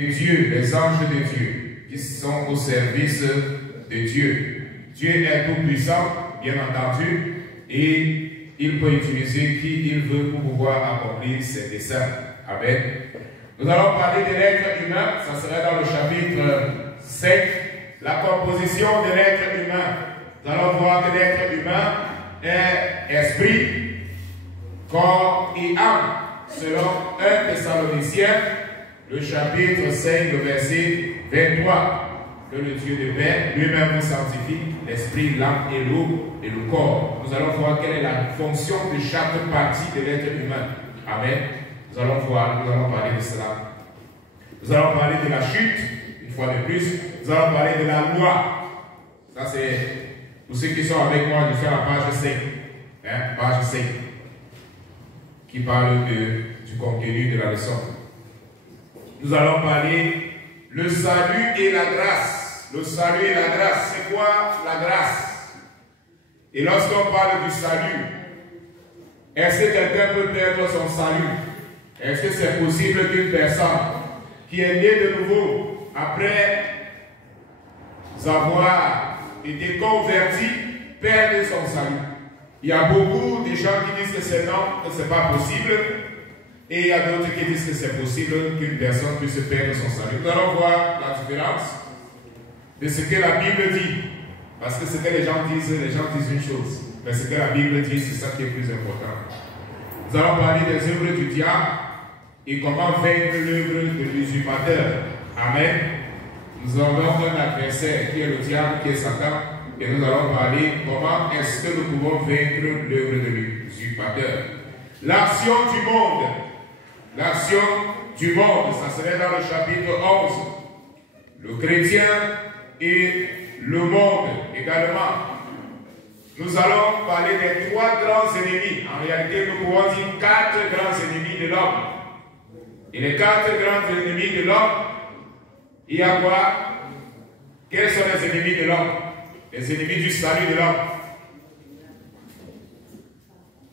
Dieu, les anges de Dieu, qui sont au service de Dieu. Dieu est tout puissant, bien entendu, et il peut utiliser qui il veut pour pouvoir accomplir ses desseins. Amen. Nous allons parler de l'être humain, ça sera dans le chapitre 5, la composition de l'être humain. Nous allons voir que l'être humain est esprit, corps et âme, selon 1 Thessaloniciens, le chapitre 5, le verset 23. Que le Dieu de paix lui-même vous sanctifie, l'esprit, l'âme et l'eau et le corps. Nous allons voir quelle est la fonction de chaque partie de l'être humain. Amen. Nous allons voir, nous allons parler de cela. Nous allons parler de la chute, une fois de plus. Nous allons parler de la loi. Ça c'est, pour ceux qui sont avec moi, je suis à la page 5. Page 5. Qui parle du contenu de la leçon. Nous allons parler le salut et la grâce. Le salut et la grâce. C'est quoi la grâce? Et lorsqu'on parle du salut, est-ce que quelqu'un peut perdre son salut? Est-ce que c'est possible qu'une personne qui est née de nouveau, après avoir été convertie, perde son salut? Il y a beaucoup de gens qui disent que c'est non, que ce n'est pas possible. Et il y a d'autres qui disent que c'est possible qu'une personne puisse perdre son salut. Nous allons voir la différence de ce que la Bible dit. Parce que ce que les gens disent une chose. Mais ce que la Bible dit, c'est ça qui est plus important. Nous allons parler des œuvres du diable et comment vaincre l'œuvre de l'usurpateur. Amen. Nous avons un adversaire qui est le diable, qui est Satan. Et nous allons parler comment est-ce que nous pouvons vaincre l'œuvre de l'usurpateur. L'action du monde. L'action du monde, ça serait dans le chapitre 11. Le chrétien et le monde également. Nous allons parler des 3 grands ennemis. En réalité, nous pouvons dire 4 grands ennemis de l'homme. Et les 4 grands ennemis de l'homme, il y a quoi? Quels sont les ennemis de l'homme? Les ennemis du salut de l'homme.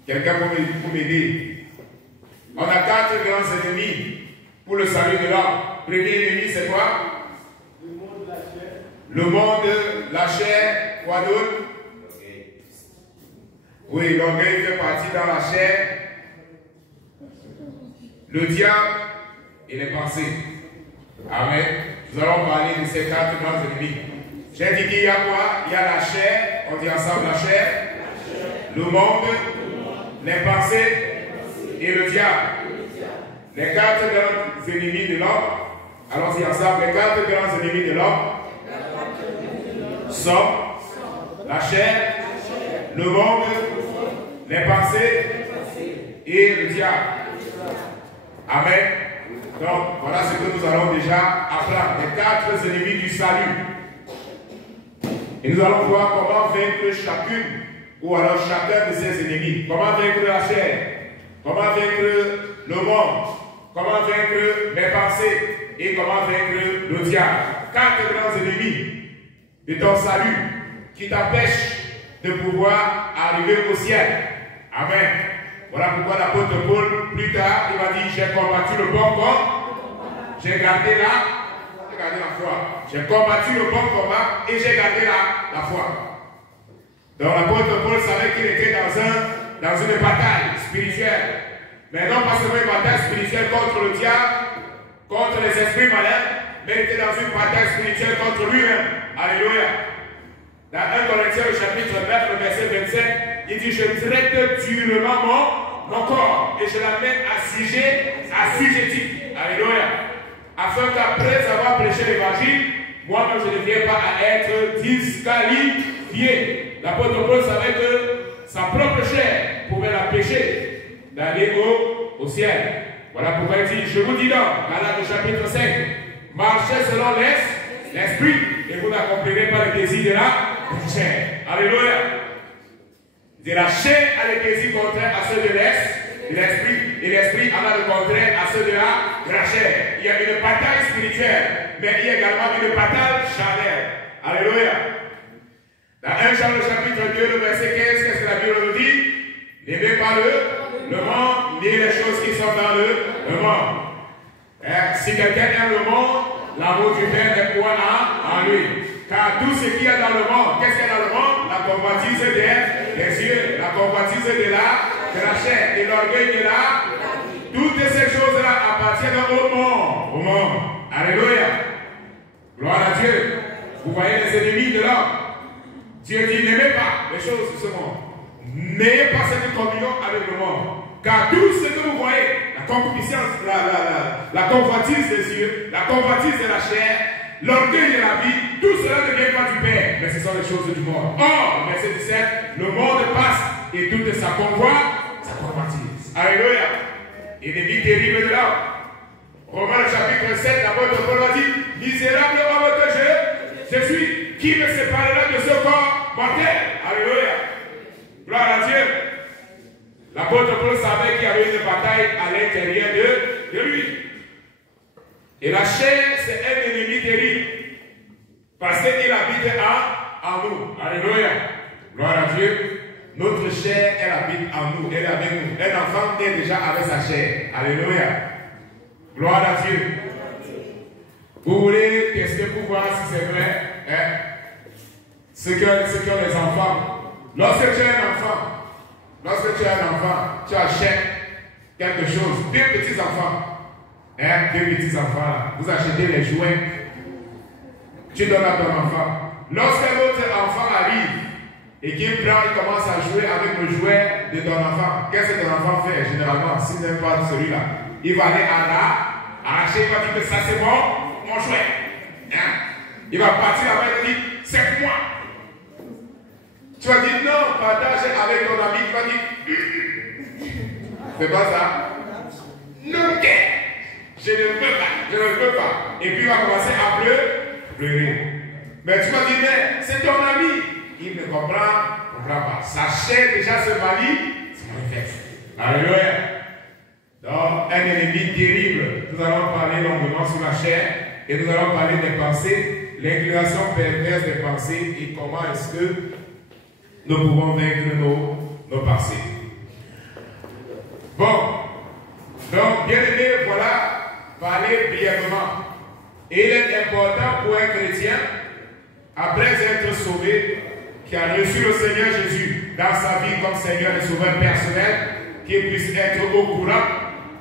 Quelqu'un peut m'aider? On a 4 grands ennemis pour le salut de l'homme. Premier ennemi, c'est quoi? Le monde, la chair. Le monde, la chair. Quoi d'autre? Oui, l'orgueil fait partie dans la chair. Le diable et les pensées. Amen. Nous allons parler de ces 4 grands ennemis. J'ai dit qu'il y a quoi? Il y a la chair. On dit ensemble la chair. Le monde, les pensées et le diable. Les 4 grands ennemis de l'homme. Allons-y ensemble. Les 4 grands ennemis de l'homme sont la chair, le monde, les pensées et le diable. Amen. Donc, voilà ce que nous allons déjà apprendre. Les 4 ennemis du salut. Et nous allons voir comment vaincre chacune ou alors chacun de ces ennemis. Comment vaincre la chair, comment vaincre le monde, comment vaincre les pensées et comment vaincre le diable. 4 grands ennemis de ton salut qui t'empêchent de pouvoir arriver au ciel. Amen. Voilà pourquoi l'apôtre Paul, plus tard, il va dire, j'ai combattu le bon combat, j'ai gardé la foi. J'ai combattu le bon combat et j'ai gardé la foi. Donc l'apôtre Paul savait qu'il était dans une bataille spirituelle. Mais non pas seulement une bataille spirituelle contre le diable, contre les esprits malins, mais il était dans une bataille spirituelle contre lui-même. Alléluia. Dans 1 Corinthiens, le chapitre 9, le verset 27, il dit, je traite durement mon corps et je l'amène assujetti. Alléluia. Afin qu'après avoir prêché l'évangile, moi-même je ne viens pas à être disqualifié. L'apôtre Paul savait que sa propre chair pouvait l'empêcher d'aller au ciel. Voilà pourquoi il dit, je vous dis donc, Galates chapitre 5, marchez selon l'esprit et vous n'accomplirez pas les désirs de la chair. Alléluia. De la chair a les désirs contraires à ceux de l'esprit et l'esprit a le contraire à ceux de la chair. Il y a une bataille spirituelle, mais il y a également une bataille charnelle. Alléluia. Dans 1 Jean le chapitre 2, le verset 15, qu'est-ce que la Bible nous dit? N'aimez pas le monde, ni les choses qui sont dans le monde. Si quelqu'un aime le monde, L'amour du Père est quoi en lui. Car tout ce qu'il y a dans le monde, qu'est-ce qu'il y a dans le monde? La convoitise des yeux, la convoitise de la chair et l'orgueil de la. Toutes ces choses-là appartiennent au monde. Au monde. Alléluia. Gloire à Dieu. Vous voyez les ennemis de l'homme. Dieu dit, n'aimez pas les choses de ce monde. N'ayez pas cette communion avec le monde. Car tout ce que vous voyez, la concupiscence, la convoitise des yeux, la convoitise de la chair, l'orgueil de la vie, tout cela ne vient pas du Père, mais ce sont les choses du monde. Or, verset 17, le monde passe et toute sa convoitise. Alléluia. Et des vies terribles de l'homme. Romains chapitre 7, l'apôtre Paul a dit, misérable homme que je suis, qui me séparera de ce corps mortel? Alléluia. Gloire à Dieu. L'apôtre Paul savait qu'il y avait une bataille à l'intérieur de lui. Et la chair, c'est un ennemi terrible. Parce qu'il habite en nous. Alléluia. Gloire à Dieu. Notre chair, elle habite en nous. Elle est avec nous. Un enfant est déjà avec sa chair. Alléluia. Gloire à Dieu. Vous voulez tester pour voir si c'est vrai, hein? Ce que les enfants. Lorsque tu es un enfant, tu achètes quelque chose. Deux petits enfants. Hein? Deux petits enfants là. Vous achetez les jouets. Tu donnes à ton enfant. Lorsqu'un autre enfant arrive et qu'il prend, il commence à jouer avec le jouet de ton enfant. Qu'est-ce que ton enfant fait généralement s'il n'aime pas celui-là? Il va aller arracher, il va dire que ça c'est mon jouet. Hein? Il va partir là-bas et dire c'est moi. Tu vas dire non, partage avec ton ami, tu vas dire fais pas ça. Non, je ne veux pas. Et puis il va commencer à pleurer. Mais tu vas dire mais c'est ton ami. Il ne comprend pas. Sa chair déjà se manifeste. Alléluia. Donc, un ennemi terrible. Nous allons parler longuement sur la chair et nous allons parler des pensées, l'inclination perverse des pensées et comment est-ce que nous pouvons vaincre nos pensées. Bon. Donc, bien aimé, voilà, parler brièvement. Et il est important pour un chrétien, après être sauvé, qui a reçu le Seigneur Jésus dans sa vie comme Seigneur et Sauveur personnel, qu'il puisse être au courant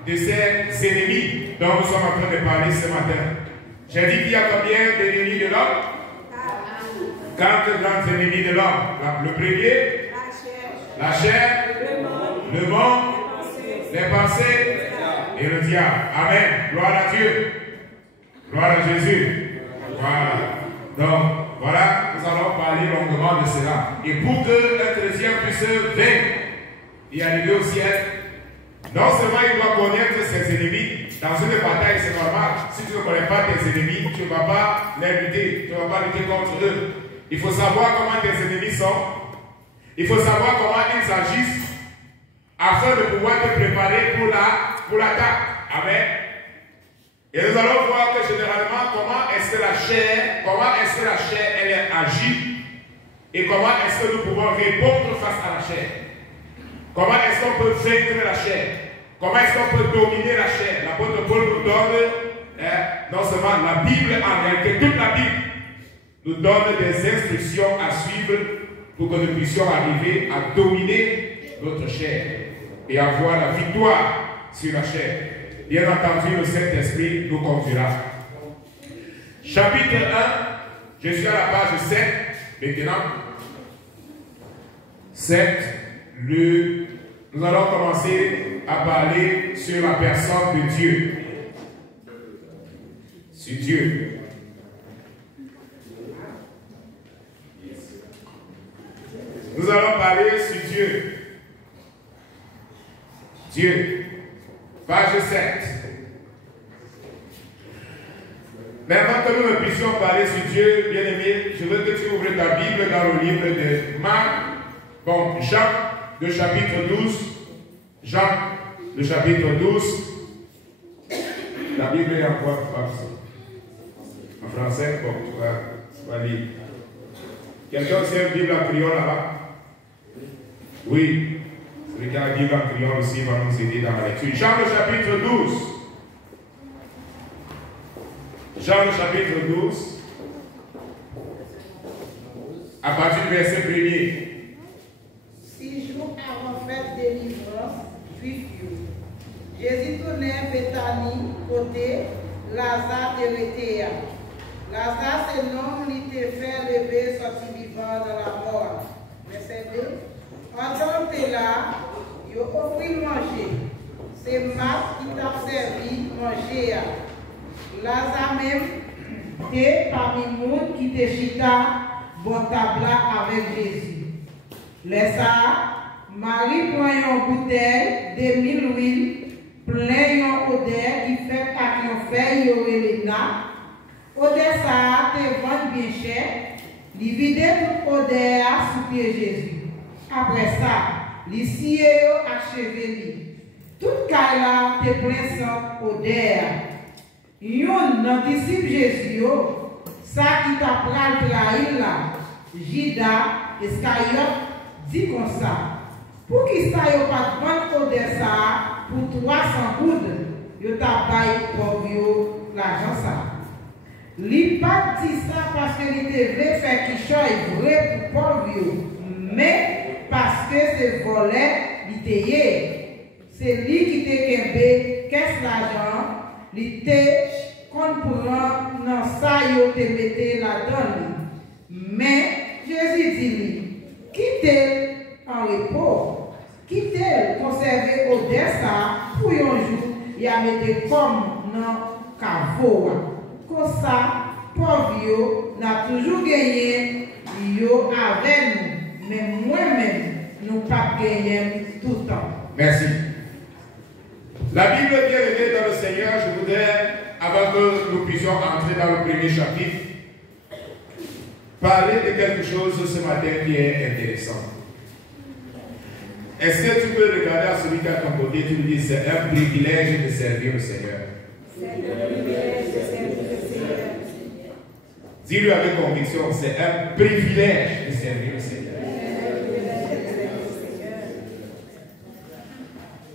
de ses ennemis dont nous sommes en train de parler ce matin. J'ai dit qu'il y a combien d'ennemis de l'homme? 4 grands ennemis de l'homme. Le premier, la chair, le monde, les pensées et le diable. Amen. Gloire à Dieu. Gloire à Jésus. Voilà. Donc, voilà, nous allons parler longuement de cela. Et pour que un chrétien puisse vaincre et arriver au ciel, non seulement il doit connaître ses ennemis. Dans une bataille, c'est normal. Si tu ne connais pas tes ennemis, tu ne vas pas les lutter. Tu ne vas pas lutter contre eux. Il faut savoir comment tes ennemis sont. Il faut savoir comment ils agissent afin de pouvoir te préparer pour l'attaque. Amen. Et nous allons voir que généralement, comment est-ce que la chair, elle agit et comment est-ce que nous pouvons répondre face à la chair. Comment est-ce qu'on peut vaincre la chair? Comment est-ce qu'on peut dominer la chair? L'apôtre Paul nous donne non seulement la Bible, en réalité toute la Bible nous donne des instructions à suivre pour que nous puissions arriver à dominer notre chair et avoir la victoire sur la chair. Bien entendu, le Saint-Esprit nous conduira. Chapitre 1, je suis à la page 7, maintenant. 7, nous allons commencer à parler sur la personne de Dieu. Sur Dieu. Nous allons parler sur Dieu. Dieu. Page 7. Mais avant que nous ne puissions parler sur Dieu, bien aimé, je veux que tu ouvres ta Bible dans le livre de Marc, bon, Jean, le chapitre 12. Jean, le chapitre 12. La Bible est en quoi? En français? Bon, tu vas lire. Quelqu'un aussi a une Bible en créole là-bas? Oui. Celui qui a la Bible en créole aussi va nous aider dans la lecture. Jean, le chapitre 12. Jean le chapitre 12, à partir du verset 1er. 6 jours avant fête délivrance, juif, Jésus tournait Bethanie, côté Lazare de Rétéa. Lazare, c'est l'homme qui était fait lever, sorti vivant de la mort. Verset 2. Pendant que là, il offrit manger. C'est Marthe qui t'a servi manger. Lazare même était parmi le monde qui était chita bon tabla avec Jésus. Laissa, Marie prend une bouteille de 1000 huiles, plein une odeur qui fait à qui on fait yorelina. Odeur ça te vend bien cher, il vide toute odeur sous pied Jésus. Après ça, les cieux achevé. Toute caille te plein sans odeur. Yon nan disciple Jésus, ça qui t'a pris trahi là, Judas Iscariote, dit comme ça. Pour qui ça yon pas de vendre odeur ça pour 300 goudes, yon t'a baillé pour l'argent ça. Li pas dit ça parce que il devait faire quelque chose vrai pour pauvre, mais parce que c'est volé, il était. C'est lui qui te kembe, qu'est-ce l'argent, il te comprend dans ça, il te mette la donne. Mais Jésus dit, quittez en repos, quittez conserver au dessin pour un jour, il y a mis comme dans cavo. Comme ça, pauvre n'a toujours gagné, yo avec nous, mais moi-même, nous pas gagné tout le temps. Merci. La Bible bien aimée dans le Seigneur, je voudrais, avant que nous puissions entrer dans le premier chapitre, parler de quelque chose ce matin qui est intéressant. Est-ce que tu peux regarder à celui qui est à ton côté, tu lui dis c'est un privilège de servir le Seigneur. C'est un privilège de servir le Seigneur. Dis-lui avec conviction, c'est un privilège de servir le Seigneur.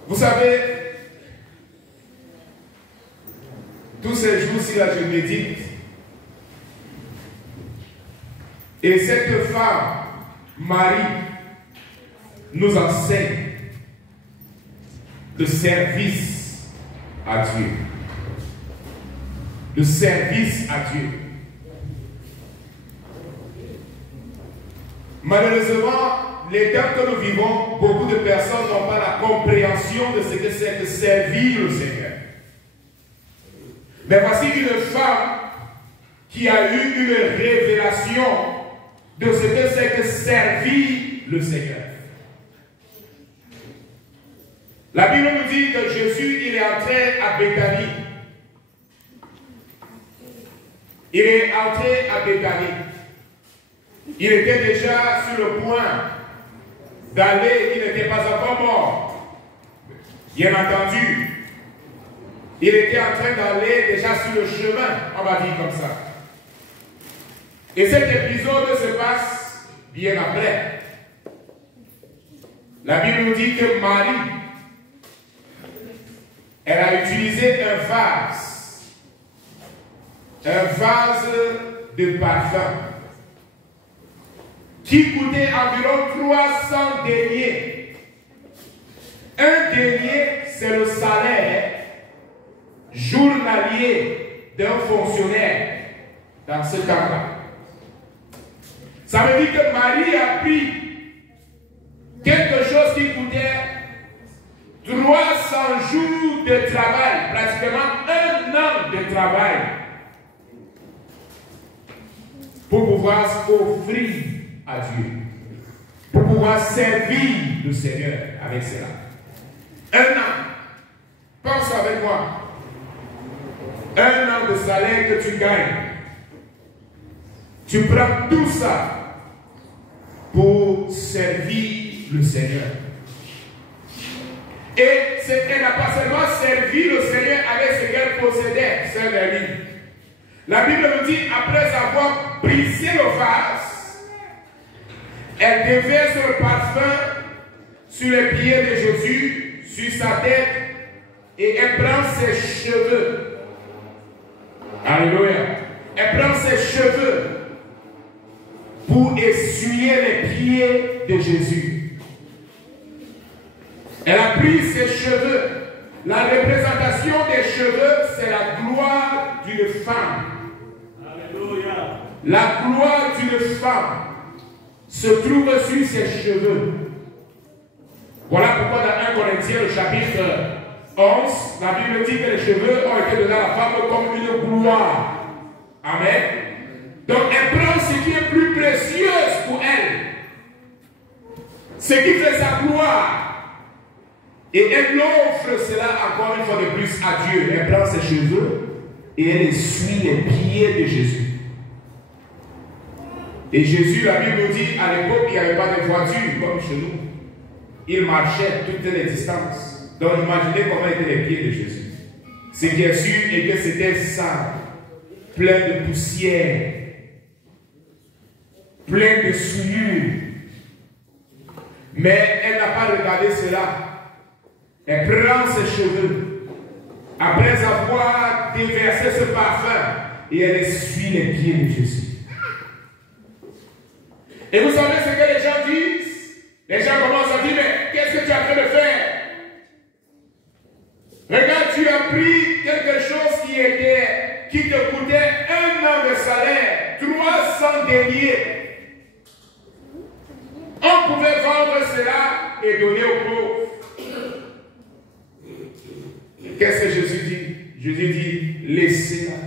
Vous savez, tous ces jours-ci, là, je médite. Et cette femme, Marie, nous enseigne le service à Dieu. Le service à Dieu. Malheureusement, les temps que nous vivons, beaucoup de personnes n'ont pas la compréhension de ce que c'est que servir le Seigneur. Mais voici une femme qui a eu une révélation de ce que c'est que servir le Seigneur. La Bible nous dit que Jésus, il est entré à Béthanie. Il est entré à Béthanie. Il était déjà sur le point d'aller, il n'était pas encore mort. Bien entendu, il était en train d'aller déjà sur le chemin, on va dire comme ça. Et cet épisode se passe bien après. La Bible nous dit que Marie, elle a utilisé un vase de parfum, qui coûtait environ 300 deniers. Un denier, c'est le salaire journalier d'un fonctionnaire dans ce temps-là. Ça veut dire que Marie a pris quelque chose qui coûtait 300 jours de travail, pratiquement 1 an de travail, pour pouvoir s'offrir à Dieu, pour pouvoir servir le Seigneur avec cela. 1 an. Pense avec moi. 1 an de salaire que tu gagnes. Tu prends tout ça pour servir le Seigneur. Et elle n'a pas seulement servi le Seigneur avec ce qu'elle possédait, c'est la vie. La Bible nous dit, après avoir brisé le vase, elle déverse le parfum sur les pieds de Jésus, sur sa tête, et elle prend ses cheveux. Alléluia. Elle prend ses cheveux pour essuyer les pieds de Jésus. Elle a pris ses cheveux. La représentation des cheveux, c'est la gloire d'une femme. Alléluia. La gloire d'une femme se trouve sur ses cheveux. Voilà pourquoi dans 1 Corinthiens, le chapitre 11, la Bible dit que les cheveux ont été donnés à la femme comme une gloire. Amen. Donc elle prend ce qui est plus précieux pour elle, ce qui fait sa gloire, et elle offre cela encore une fois de plus à Dieu. Elle prend ses cheveux et elle essuie les pieds de Jésus. Et Jésus, la Bible nous dit, à l'époque, il n'y avait pas de voiture comme chez nous. Il marchait toutes les distances. Donc imaginez comment étaient les pieds de Jésus. Ce qui est sûr est que c'était sale, plein de poussière, plein de souillure. Mais elle n'a pas regardé cela. Elle prend ses cheveux, après avoir déversé ce parfum, et elle essuie les pieds de Jésus. Et vous savez ce que les gens disent? Les gens commencent à dire, mais qu'est-ce que tu es en train de faire? Regarde, tu as pris quelque chose qui te coûtait 1 an de salaire, 300 deniers. On pouvait vendre cela et donner aux pauvres. Qu'est-ce que Jésus dit? Jésus dit, laissez-la.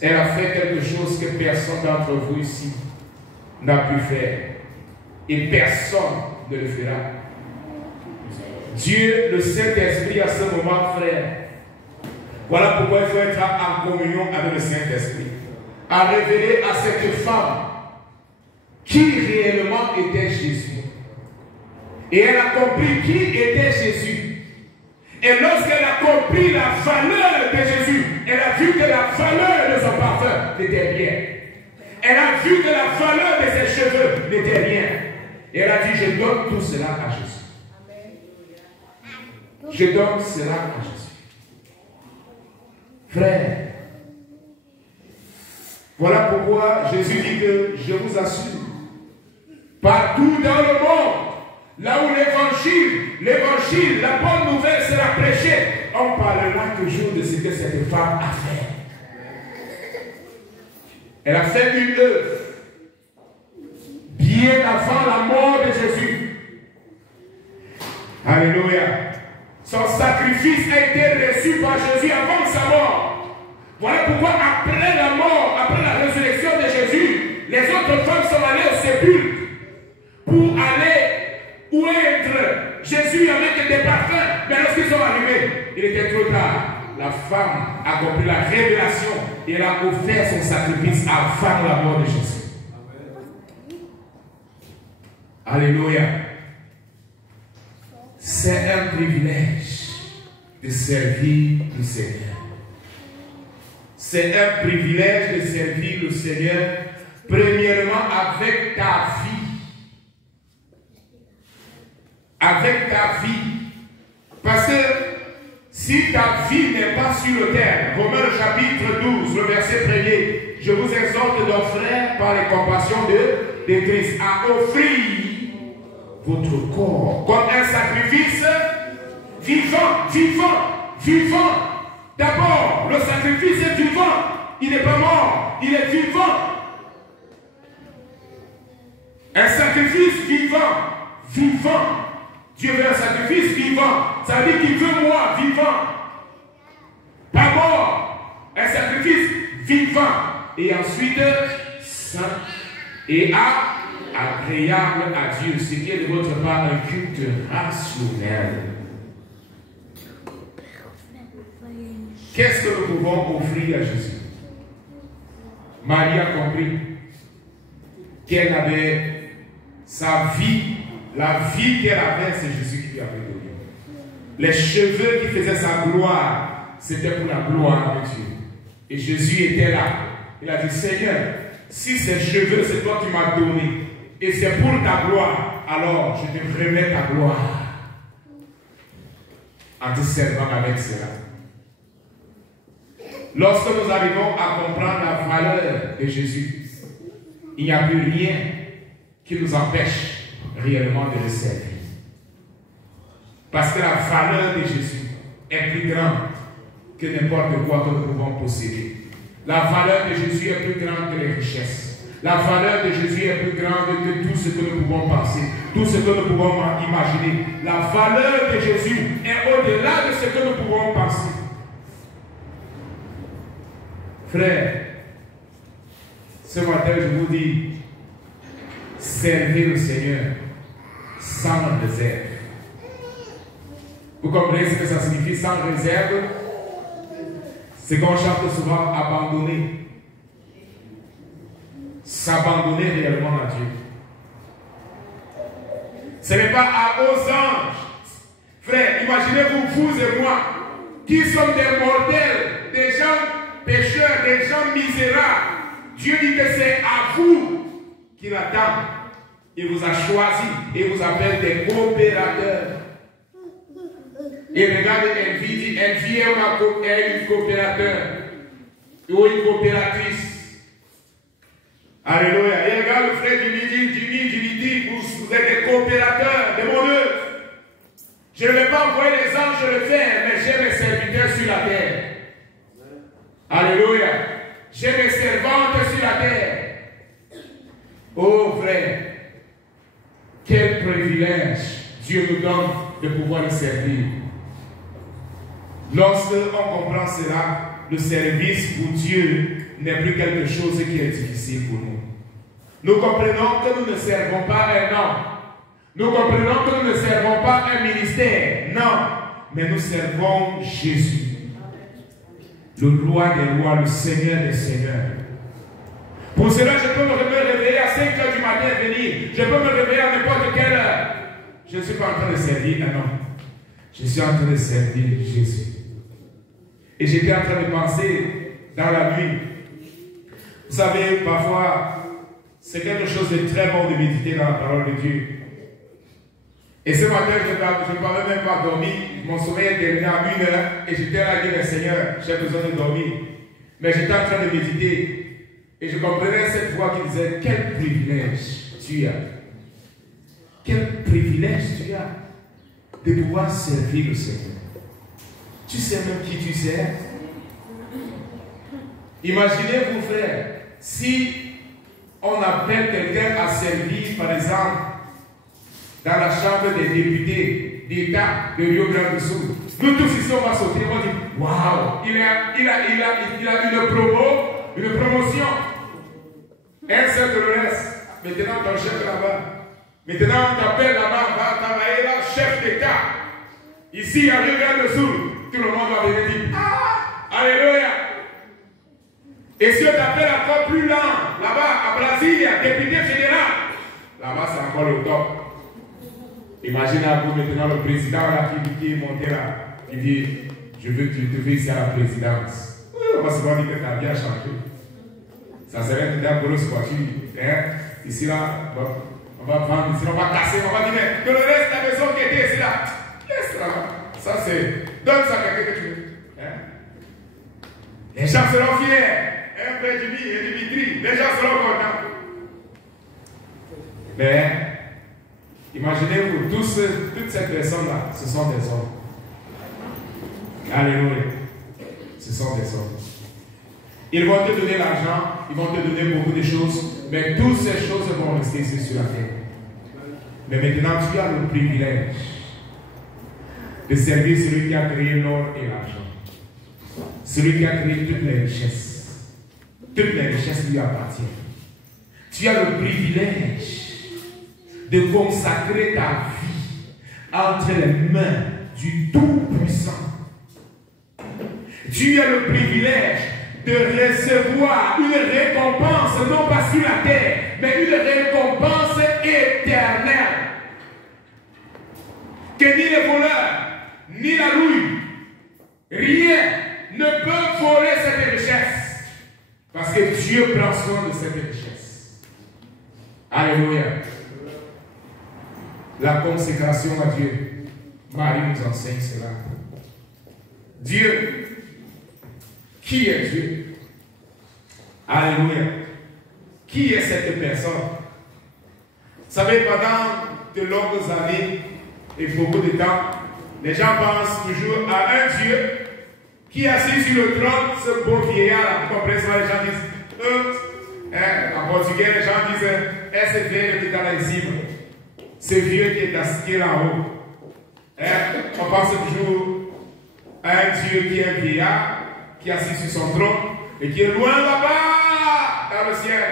Elle a fait quelque chose que personne d'entre vous ici n'a pu faire. Et personne ne le fera. Dieu, le Saint-Esprit, à ce moment, frère. Voilà pourquoi il faut être en communion avec le Saint-Esprit. A révéler à cette femme qui réellement était Jésus. Et elle a compris qui était Jésus. Et lorsqu'elle a compris la valeur de Jésus, elle a vu que la valeur de son parfum n'était rien. Elle a vu que la valeur de ses cheveux n'était rien. Et elle a dit, je donne tout cela à Jésus. Je donne cela à Jésus. Frère, voilà pourquoi Jésus dit que je vous assure, partout dans le monde, là où l'évangile, la bonne nouvelle sera prêchée, on parlera toujours de ce que cette femme a fait. Elle a fait une œuvre bien avant la mort de Jésus. Alléluia. Son sacrifice a été reçu par Jésus avant sa mort. Voilà pourquoi après la mort, après la résurrection de Jésus, les autres femmes sont allées au sépulcre pour aller où être Jésus avec des parfums. Mais lorsqu'ils sont arrivés, il était trop tard. La femme a compris la révélation et elle a offert son sacrifice avant la mort de Jésus. Alléluia. C'est un privilège de servir le Seigneur. C'est un privilège de servir le Seigneur, premièrement avec ta vie. Avec ta vie. Parce que si ta vie n'est pas sur le terre, Romains chapitre 12, le verset 1er, je vous exhorte donc, frères, par les compassions de Christ, à offrir votre corps comme un sacrifice vivant. D'abord, le sacrifice est vivant. Il n'est pas mort, il est vivant. Un sacrifice vivant. Dieu veut un sacrifice vivant. Ça veut dire qu'il veut moi vivant. Pas mort. Un sacrifice vivant. Et ensuite, saint et agréable à Dieu. Ce qui est de votre part un culte rationnel. Qu'est-ce que nous pouvons offrir à Jésus? Marie a compris qu'elle avait sa vie. La vie qu'elle avait, c'est Jésus qui lui avait donné. Les cheveux qui faisaient sa gloire, c'était pour la gloire de Dieu. Et Jésus était là. Il a dit, Seigneur, si ces cheveux, c'est toi qui m'as donné, et c'est pour ta gloire, alors je te remets ta gloire. En te servant avec cela. Lorsque nous arrivons à comprendre la valeur de Jésus, il n'y a plus rien qui nous empêche réellement de le servir. Parce que la valeur de Jésus est plus grande que n'importe quoi que nous pouvons posséder. La valeur de Jésus est plus grande que les richesses. La valeur de Jésus est plus grande que tout ce que nous pouvons penser, tout ce que nous pouvons imaginer. La valeur de Jésus est au-delà de ce que nous pouvons penser. Frère, ce matin, je vous dis, servez le Seigneur sans réserve. Vous comprenez ce que ça signifie sans réserve? C'est qu'on chante souvent abandonner. S'abandonner réellement à Dieu. Ce n'est pas aux anges. Frère, imaginez-vous, vous et moi, qui sommes des mortels, des gens pécheurs, des gens misérables. Dieu dit que c'est à vous qu'il attend. Il vous a choisi et vous appelle des coopérateurs. Et regardez, elle vit est une coopérateur ou une coopératrice. Alléluia. Et regarde le frère Jimmy dit, vous êtes des coopérateurs, des moneux. Je ne vais pas envoyer les anges le faire, mais j'ai mes serviteurs sur la terre. Alléluia. J'ai mes servantes sur la terre. Oh frère, quel privilège Dieu nous donne de pouvoir le servir. Lorsque on comprend cela, le service pour Dieu n'est plus quelque chose qui est difficile pour nous. Nous comprenons que nous ne servons pas un homme. Nous comprenons que nous ne servons pas un ministère. Non, mais nous servons Jésus. Le roi des rois, le Seigneur des seigneurs. Pour cela, je peux me réveiller à 5 h du matin et venir. Je peux me réveiller à n'importe quelle heure. Je ne suis pas en train de servir un homme. Je suis en train de servir Jésus. Et j'étais en train de penser dans la nuit. Vous savez, parfois, c'est quelque chose de très bon de méditer dans la parole de Dieu. Et ce matin, je ne parlais même pas dormir. Mon sommeil est terminé à 1 heure et j'étais là à dire, Seigneur, j'ai besoin de dormir. Mais j'étais en train de méditer. Et je comprenais cette voix qui disait, quel privilège tu as. Quel privilège tu as de pouvoir servir le Seigneur. Tu sais même qui tu sers. Imaginez-vous, frère, si on appelle quelqu'un à servir, par exemple, dans la chambre des députés d'État de Rio Grande do Sul. Nous tous ici, on va sauter, on va dire, waouh, il a une promotion. Un seul de l'Ouest. Maintenant, ton chef là-bas. Maintenant, on t'appelle là-bas, on va travailler là, chef d'État. Ici, à Rio Grande do Sul, tout le monde va venir dire, ah, alléluia. Et si on t'appelle encore plus lent, là-bas, à Brasilia, député fédéral, là-bas, c'est encore le top. Imaginez-vous maintenant le président là, qui est monté là, qui dit, je veux que tu te fais ici à la présidence. On va se voir dire que tu as bien changé. Ça serait un gros voiture. Ici là, bon, on va vendre, ici on va casser, on va dire, mais que le reste de la maison qui était ici là, laisse là. Ça c'est, donne ça à quelqu'un que tu veux. Les gens seront fiers. Frère Jimmy et Dimitri, les gens seront contents. Mais, imaginez-vous, toutes ces personnes-là, ce sont des hommes. Alléluia. Ce sont des hommes. Ils vont te donner l'argent, ils vont te donner beaucoup de choses, mais toutes ces choses vont rester ici sur la terre. Mais maintenant, tu as le privilège de servir celui qui a créé l'or et l'argent. Celui qui a créé toutes les richesses. Toutes les richesses lui appartiennent. Tu as le privilège de consacrer ta vie entre les mains du Tout-Puissant. Tu as le privilège de recevoir une récompense, non pas sur la terre, mais une récompense éternelle. Que ni les voleurs, ni la rouille, rien ne peut voler cette richesse. Parce que Dieu prend soin de cette richesse. Alléluia. La consécration à Dieu. Marie nous enseigne cela. Dieu, Qui est Dieu? Alléluia. Qui est cette personne? Vous savez, pendant de longues années et beaucoup de temps, les gens pensent toujours à un Dieu qui est assis sur le trône, ce beau vieillard. Vous comprenez ça? Les gens disent, en portugais, les gens disent, esse velho que está lá em cima. Ce vieux qui est là en haut. On pense toujours à un Dieu qui est un vieillard, qui est assis sur son trône et qui est loin là-bas, dans le ciel.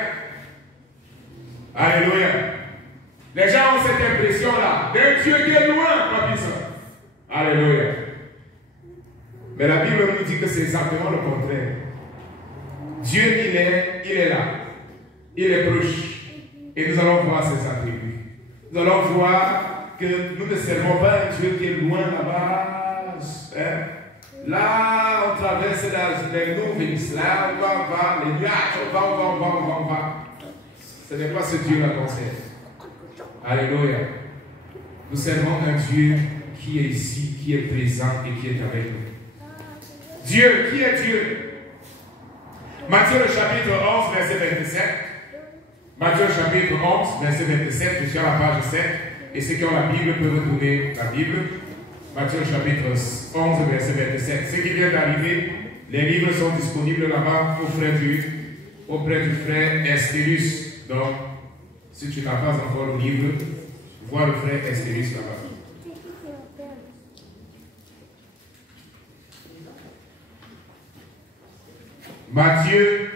Alléluia. Les gens ont cette impression-là d'un Dieu qui est loin, quand ils sont. Alléluia. Mais la Bible nous dit que c'est exactement le contraire. Dieu, il est là. Il est proche. Et nous allons voir ses attributs. Nous allons voir que nous ne servons pas un Dieu qui est loin là-bas. Là, on traverse les nuvens, là, on va, les nuages, on va. Ce n'est pas ce Dieu-là qu'on sert. Alléluia. Nous servons un Dieu qui est ici, qui est présent et qui est avec nous. Dieu, qui est Dieu? Matthieu le chapitre 11, verset 27. Matthieu le chapitre 11, verset 27, je suis à la page 7. Et ceux qui ont la Bible peuvent retourner la Bible. Matthieu le chapitre 11, verset 27. Ceux qui viennent d'arriver, les livres sont disponibles là-bas auprès du frère Estérus. Donc, si tu n'as pas encore le livre, vois le frère Estérus là-bas. Matthieu,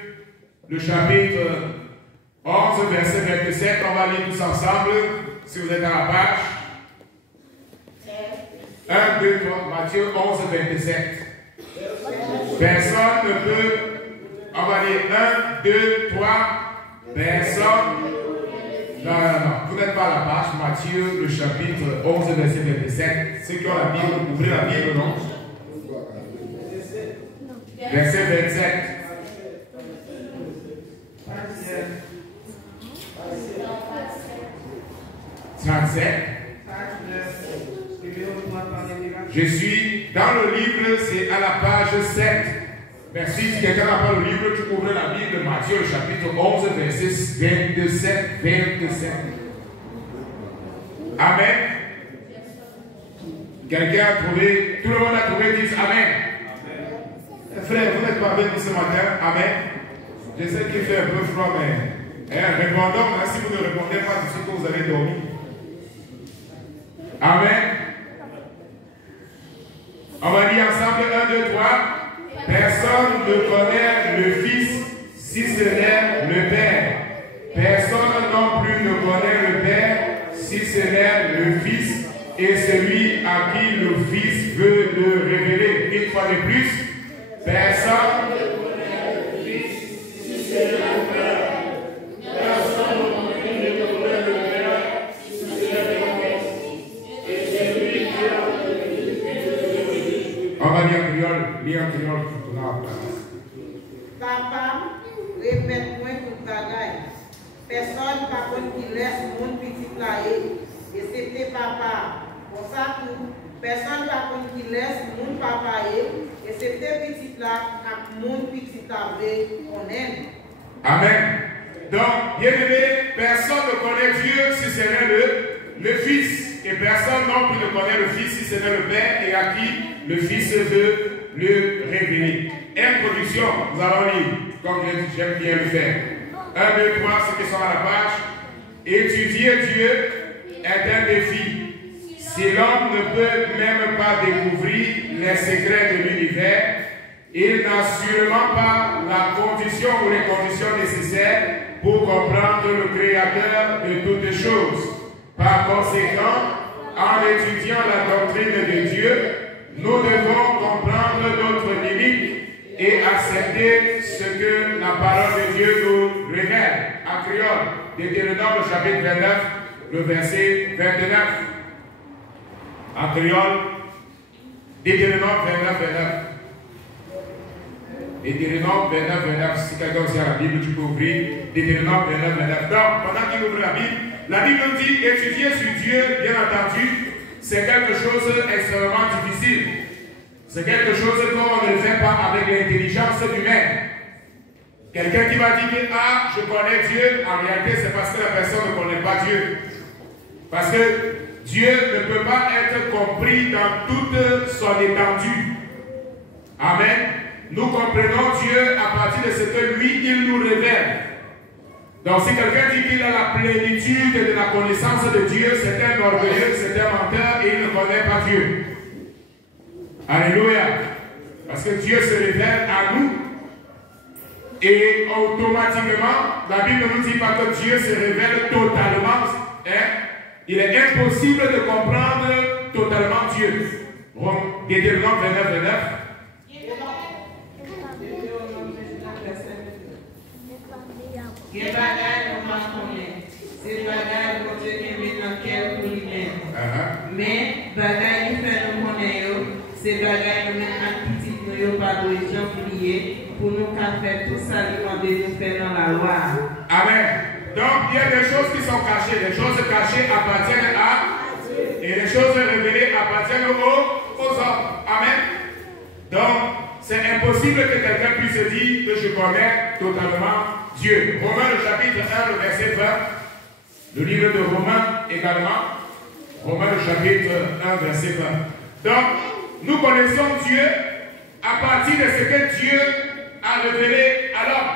le chapitre 11, verset 27, on va lire tous ensemble, si vous êtes à la page. 1, 2, 3, Matthieu 11, 27. Personne ne peut, on va lire 1, 2, 3, personne. Non, vous n'êtes pas à la page. Matthieu, le chapitre 11, verset 27. Ceux qui ont la Bible, ouvrez la Bible, non? Verset 27. 37. Je suis dans le livre, c'est à la page 7. Merci. Si quelqu'un n'a pas le livre, tu peux ouvrir la Bible de Matthieu, le chapitre 11, verset 27. Amen. Quelqu'un a trouvé, tout le monde a trouvé, dit Amen. Frère, vous n'êtes pas avec nous ce matin? Amen. Je sais qu'il fait un peu froid, mais répondons. Si vous ne répondez pas, c'est sûr que vous avez dormi. Amen. On va dire ensemble 1, 2, 3. Personne ne connaît le Fils si ce n'est le Père. Personne non plus ne connaît le Père si ce n'est le Fils et celui à qui le Fils veut le révéler. Une fois de plus, personne ne connaît le Fils si ce n'est le Père. Personne non plus ne connaît le Père si ce n'est le Fils et celui qui a le Fils veut le révéler. On va lire en créole. Papa, répète-moi toute bagaille. Personne par contre qui laisse mon petit là et c'était papa. Pour ça tout, personne par contre qui laisse mon papa et c'était petit là avec mon petit là qu'on aime. Amen. Donc, bien aimé, personne ne connaît Dieu si ce n'est le Fils. Et personne non plus ne connaît le Fils si ce n'est le Père et à qui le Fils veut le révéler. Introduction, nous allons lire, comme j'aime bien le faire. 1, 2, 3, ceux qui sont à la page. Étudier Dieu est un défi. Si l'homme ne peut même pas découvrir les secrets de l'univers, il n'a sûrement pas la condition ou les conditions nécessaires pour comprendre le Créateur de toutes choses. Par conséquent, en étudiant la doctrine de Dieu, nous devons comprendre notre limite et accepter ce que la parole de Dieu nous révèle. En créole, Deutéronome, le chapitre 29, le verset 29. En créole, Deutéronome 29. Deutéronome 29. Si quelqu'un aussi a la Bible, tu peux ouvrir Deutéronome 29. Donc, pendant qu'il ouvre la Bible dit étudier sur Dieu, bien entendu, c'est quelque chose d'extrêmement difficile. C'est quelque chose qu'on ne fait pas avec l'intelligence humaine. Quelqu'un qui va dire que ah, je connais Dieu, en réalité c'est parce que la personne ne connaît pas Dieu. Parce que Dieu ne peut pas être compris dans toute son étendue. Amen. Nous comprenons Dieu à partir de ce que lui, il nous révèle. Donc si quelqu'un dit qu'il a la plénitude de la connaissance de Dieu, c'est un orgueilleux, c'est un menteur et il ne connaît pas Dieu. Alléluia. Parce que Dieu se révèle à nous. Et automatiquement, la Bible ne nous dit pas que Dieu se révèle totalement. Il est impossible de comprendre totalement Dieu. Deutéronome 29. Mais bagaille nous fait nous connaître, c'est bagaille nous mettre en petit nous pas de gens prier pour nous faire tout ça de nous faire dans la loi. Amen. Donc il y a des choses qui sont cachées, les choses cachées appartiennent à Dieu et les choses révélées appartiennent aux hommes. Amen. Donc c'est impossible que quelqu'un puisse dire que je connais totalement Dieu. Romains le chapitre 1, le verset 20. Le livre de Romains également. Romains le chapitre 1, verset 20. Donc, nous connaissons Dieu à partir de ce que Dieu a révélé à l'homme.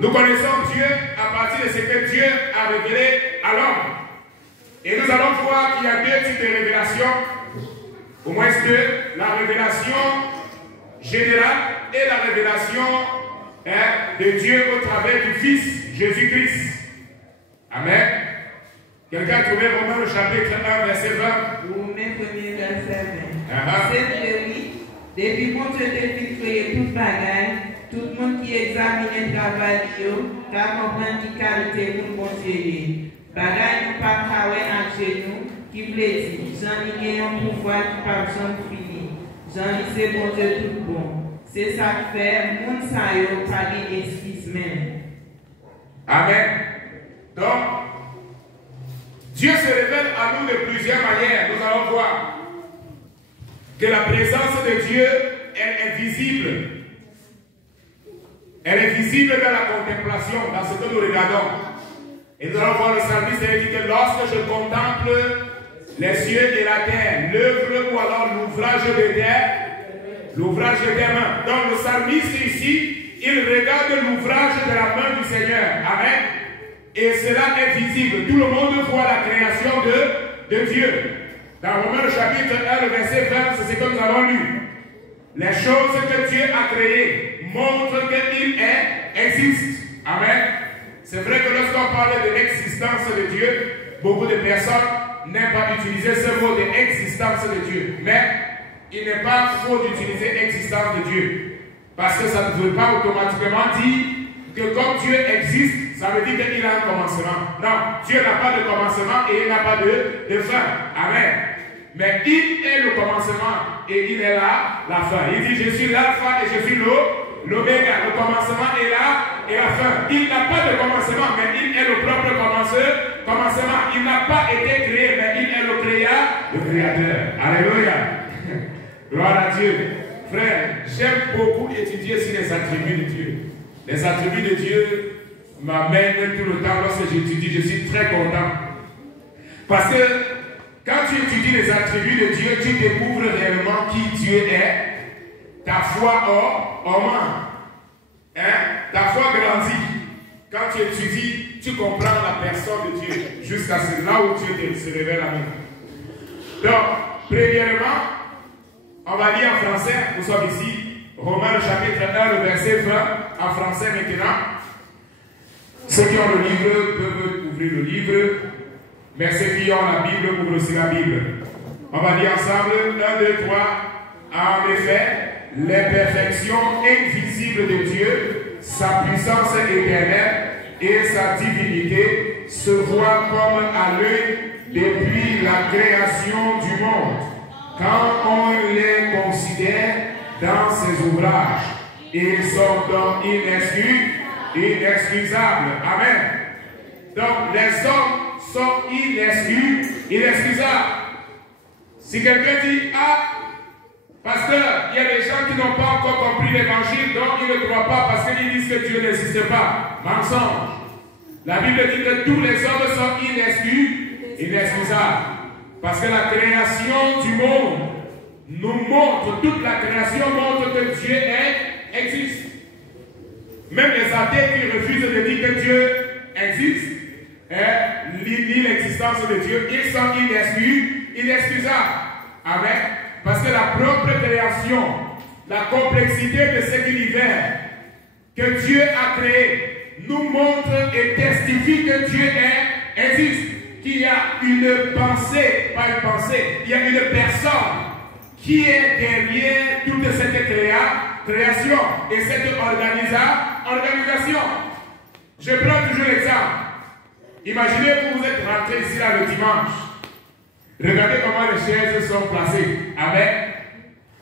Nous connaissons Dieu à partir de ce que Dieu a révélé à l'homme. Et nous allons voir qu'il y a deux types de révélations. Au moins deux. La révélation générale et la révélation de Dieu au travers du Fils Jésus-Christ. Amen. Quelqu'un a trouvé Romains le chapitre 1, verset 20. Romains 1er verset 20. C'est vrai, oui. Depuis qu'on se fait toute bagaille, tout le monde qui examine le travail, car comprendre qui qualité pour bon Dieu. Bagaille nous pas travailler chez nous, qui plaît. J'en ai un pouvoir qui pas besoin de finir. J'en ai c'est bon Dieu tout bon. C'est ça que fait, moun sa yo pas d'excuse même. Amen. Donc, Dieu se révèle à nous de plusieurs manières. Nous allons voir que la présence de Dieu, elle est visible. Elle est visible dans la contemplation, dans ce que nous regardons. Et nous allons voir le psalmiste qui dit que lorsque je contemple les cieux et la terre, l'œuvre ou alors l'ouvrage de terre, l'ouvrage de tes mains. Donc le psalmiste ici, il regarde l'ouvrage de la main du Seigneur. Amen. Et cela est visible. Tout le monde voit la création de Dieu. Dans Romains chapitre 1, le verset 20, c'est ce que nous avons lu. Les choses que Dieu a créées montrent qu'il existe. Amen. C'est vrai que lorsqu'on parle de l'existence de Dieu, beaucoup de personnes n'aiment pas utiliser ce mot de existence de Dieu. Mais il n'est pas faux d'utiliser existence de Dieu. Parce que ça ne veut pas automatiquement dire que comme Dieu existe, ça veut dire qu'il a un commencement. Non, Dieu n'a pas de commencement et il n'a pas de fin. Amen. Mais il est le commencement et il est là, la fin. Il dit, je suis l'alpha et je suis l'oméga. Le commencement est là et la fin. Il n'a pas de commencement, mais il est le propre commencement. Il n'a pas été créé, mais il est le créateur. Alléluia. Gloire à Dieu. Frère, j'aime beaucoup étudier sur les attributs de Dieu. Les attributs de Dieu m'amènent tout le temps lorsque j'étudie, je suis très content. Parce que quand tu étudies les attributs de Dieu, tu découvres réellement qui Dieu est. Ta foi augmente. Ta foi grandit. Quand tu étudies, tu comprends la personne de Dieu. Jusqu'à là où Dieu se révèle à nous. Donc, premièrement, on va lire en français. Nous sommes ici. Romains chapitre 1, le verset 20. En français maintenant. Ceux qui ont le livre peuvent ouvrir le livre. Mais ceux qui ont la Bible ouvrent aussi la Bible. On va lire ensemble. 1, 2, 3. En effet, les perfections invisibles de Dieu, sa puissance éternelle et sa divinité se voient comme à l'œil depuis la création du monde, quand on les considère dans ses ouvrages. Ils sont donc inexcusables. Amen. Donc les hommes sont inexcusables. Si quelqu'un dit, ah, Parce qu'il y a des gens qui n'ont pas encore compris l'évangile, donc ils ne croient pas parce qu'ils disent que Dieu n'existe pas. Mensonge. La Bible dit que tous les hommes sont inexcusables. Parce que la création du monde nous montre, toute la création montre que Dieu existe. Même les athées qui refusent de dire que Dieu existe, ni l'existence de Dieu, ils sont inexcusables. Amen. Parce que la propre création, la complexité de cet univers que Dieu a créé, nous montre et testifie que Dieu existe. Qu'il y a une pensée, pas une pensée, il y a une personne qui est derrière toute cette création et cette organisation. Je prends toujours l'exemple. Imaginez que vous êtes rentré ici là le dimanche. Regardez comment les chaises sont placées. Amen.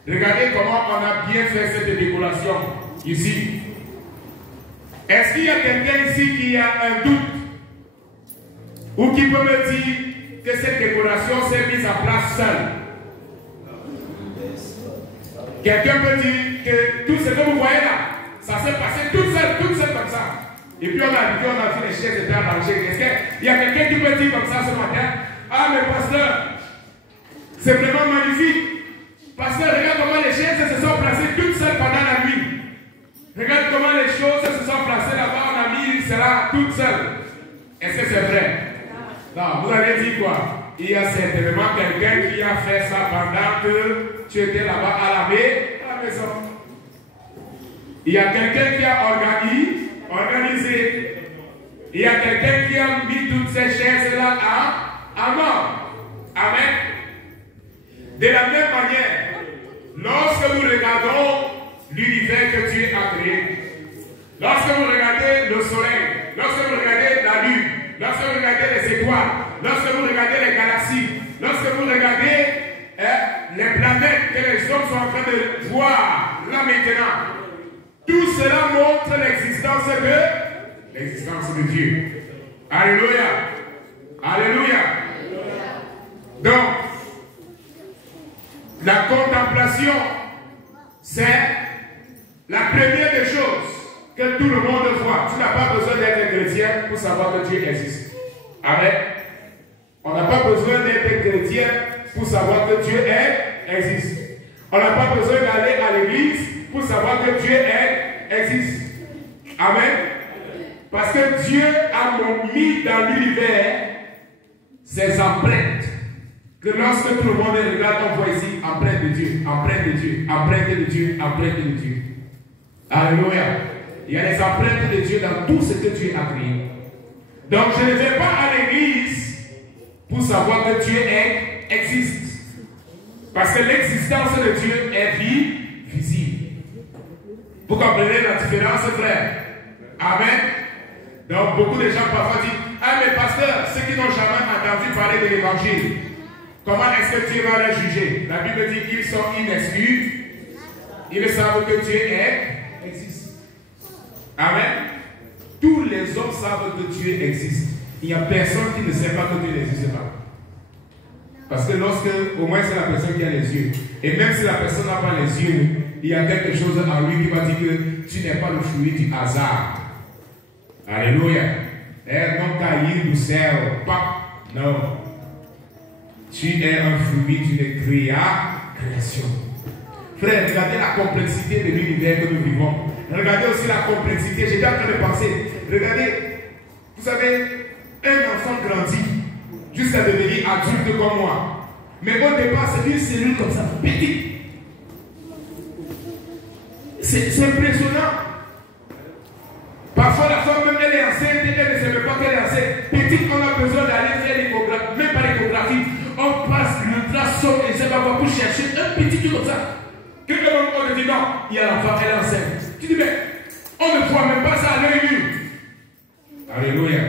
Regardez comment on a bien fait cette décoration ici. Est-ce qu'il y a quelqu'un ici qui a un doute ou qui peut me dire que cette décoration s'est mise en place seule? Quelqu'un peut dire que tout ce que vous voyez là, ça s'est passé toute seule comme ça. Et puis on a vu les chaises étaient arrangées. Est-ce qu'il y a quelqu'un qui peut dire comme ça ce matin? Ah mais pasteur, c'est vraiment magnifique. Pasteur, regarde comment les chaises se sont placées toutes seules pendant la nuit. Regarde comment les choses se sont placées là-bas, on a mis cela toute seule. Est-ce que c'est vrai? Non, vous allez dire quoi? Il y a certainement quelqu'un qui a fait ça pendant que tu étais là-bas à la maison. Il y a quelqu'un qui a organisé. Il y a quelqu'un qui a mis toutes ces chaises-là à mort. Amen. De la même manière, lorsque nous regardons l'univers que Dieu a créé, lorsque vous regardez le soleil, lorsque vous regardez la lune, lorsque vous regardez les étoiles, lorsque vous regardez les galaxies, lorsque vous regardez les planètes que les hommes sont en train de voir là maintenant, tout cela montre l'existence de Dieu. Alléluia. Alléluia. Donc, la contemplation, c'est la première des choses que tout le monde voit. Tu n'as pas besoin d'être chrétien pour savoir que Dieu existe. Amen. On n'a pas besoin d'être chrétien pour savoir que Dieu existe. On n'a pas besoin d'aller à l'église pour savoir que Dieu existe. Amen. Parce que Dieu a mis dans l'univers ses empreintes. Que lorsque tout le monde regarde, on voit ici empreinte de Dieu, empreinte de Dieu, empreinte de Dieu, empreinte de Dieu. Alléluia. Il y a les empreintes de Dieu dans tout ce que Dieu a créé. Donc je ne vais pas à l'église pour savoir que Dieu existe. Parce que l'existence de Dieu est visible. Vous comprenez la différence, frère? Amen. Donc beaucoup de gens parfois disent, ah mais pasteur, ceux qui n'ont jamais entendu parler de l'évangile, comment est-ce que Dieu va les juger? La Bible dit qu'ils sont inexcusés. Ils savent que Dieu existe. Amen. Tous les hommes savent que Dieu existe. Il n'y a personne qui ne sait pas que Dieu n'existe pas. Parce que lorsque, au moins c'est la personne qui a les yeux. Et même si la personne n'a pas les yeux, il y a quelque chose en lui qui va dire que tu n'es pas le fruit du hasard. Alléluia. Non caillé du cerf. Non. Tu es un fruit d'une création. Frère, regardez la complexité de l'univers que nous vivons. Regardez aussi la complexité. J'étais en train de penser. Regardez, vous savez, un enfant grandit jusqu'à devenir adulte comme moi. Mais au départ, c'est une cellule comme ça, petite. C'est impressionnant. Parfois, la femme, même elle est enceinte, elle ne sait même pas qu'elle est enceinte. Petite, on a besoin d'aller faire l'échographie, même pas l'échographie. On passe l'ultrason et ça va pour chercher un petit truc comme ça. Quelqu'un on te dit non, il y a l'enfant, elle est enceinte. Tu dis mais on ne voit même pas ça à l'œil nu. Alléluia.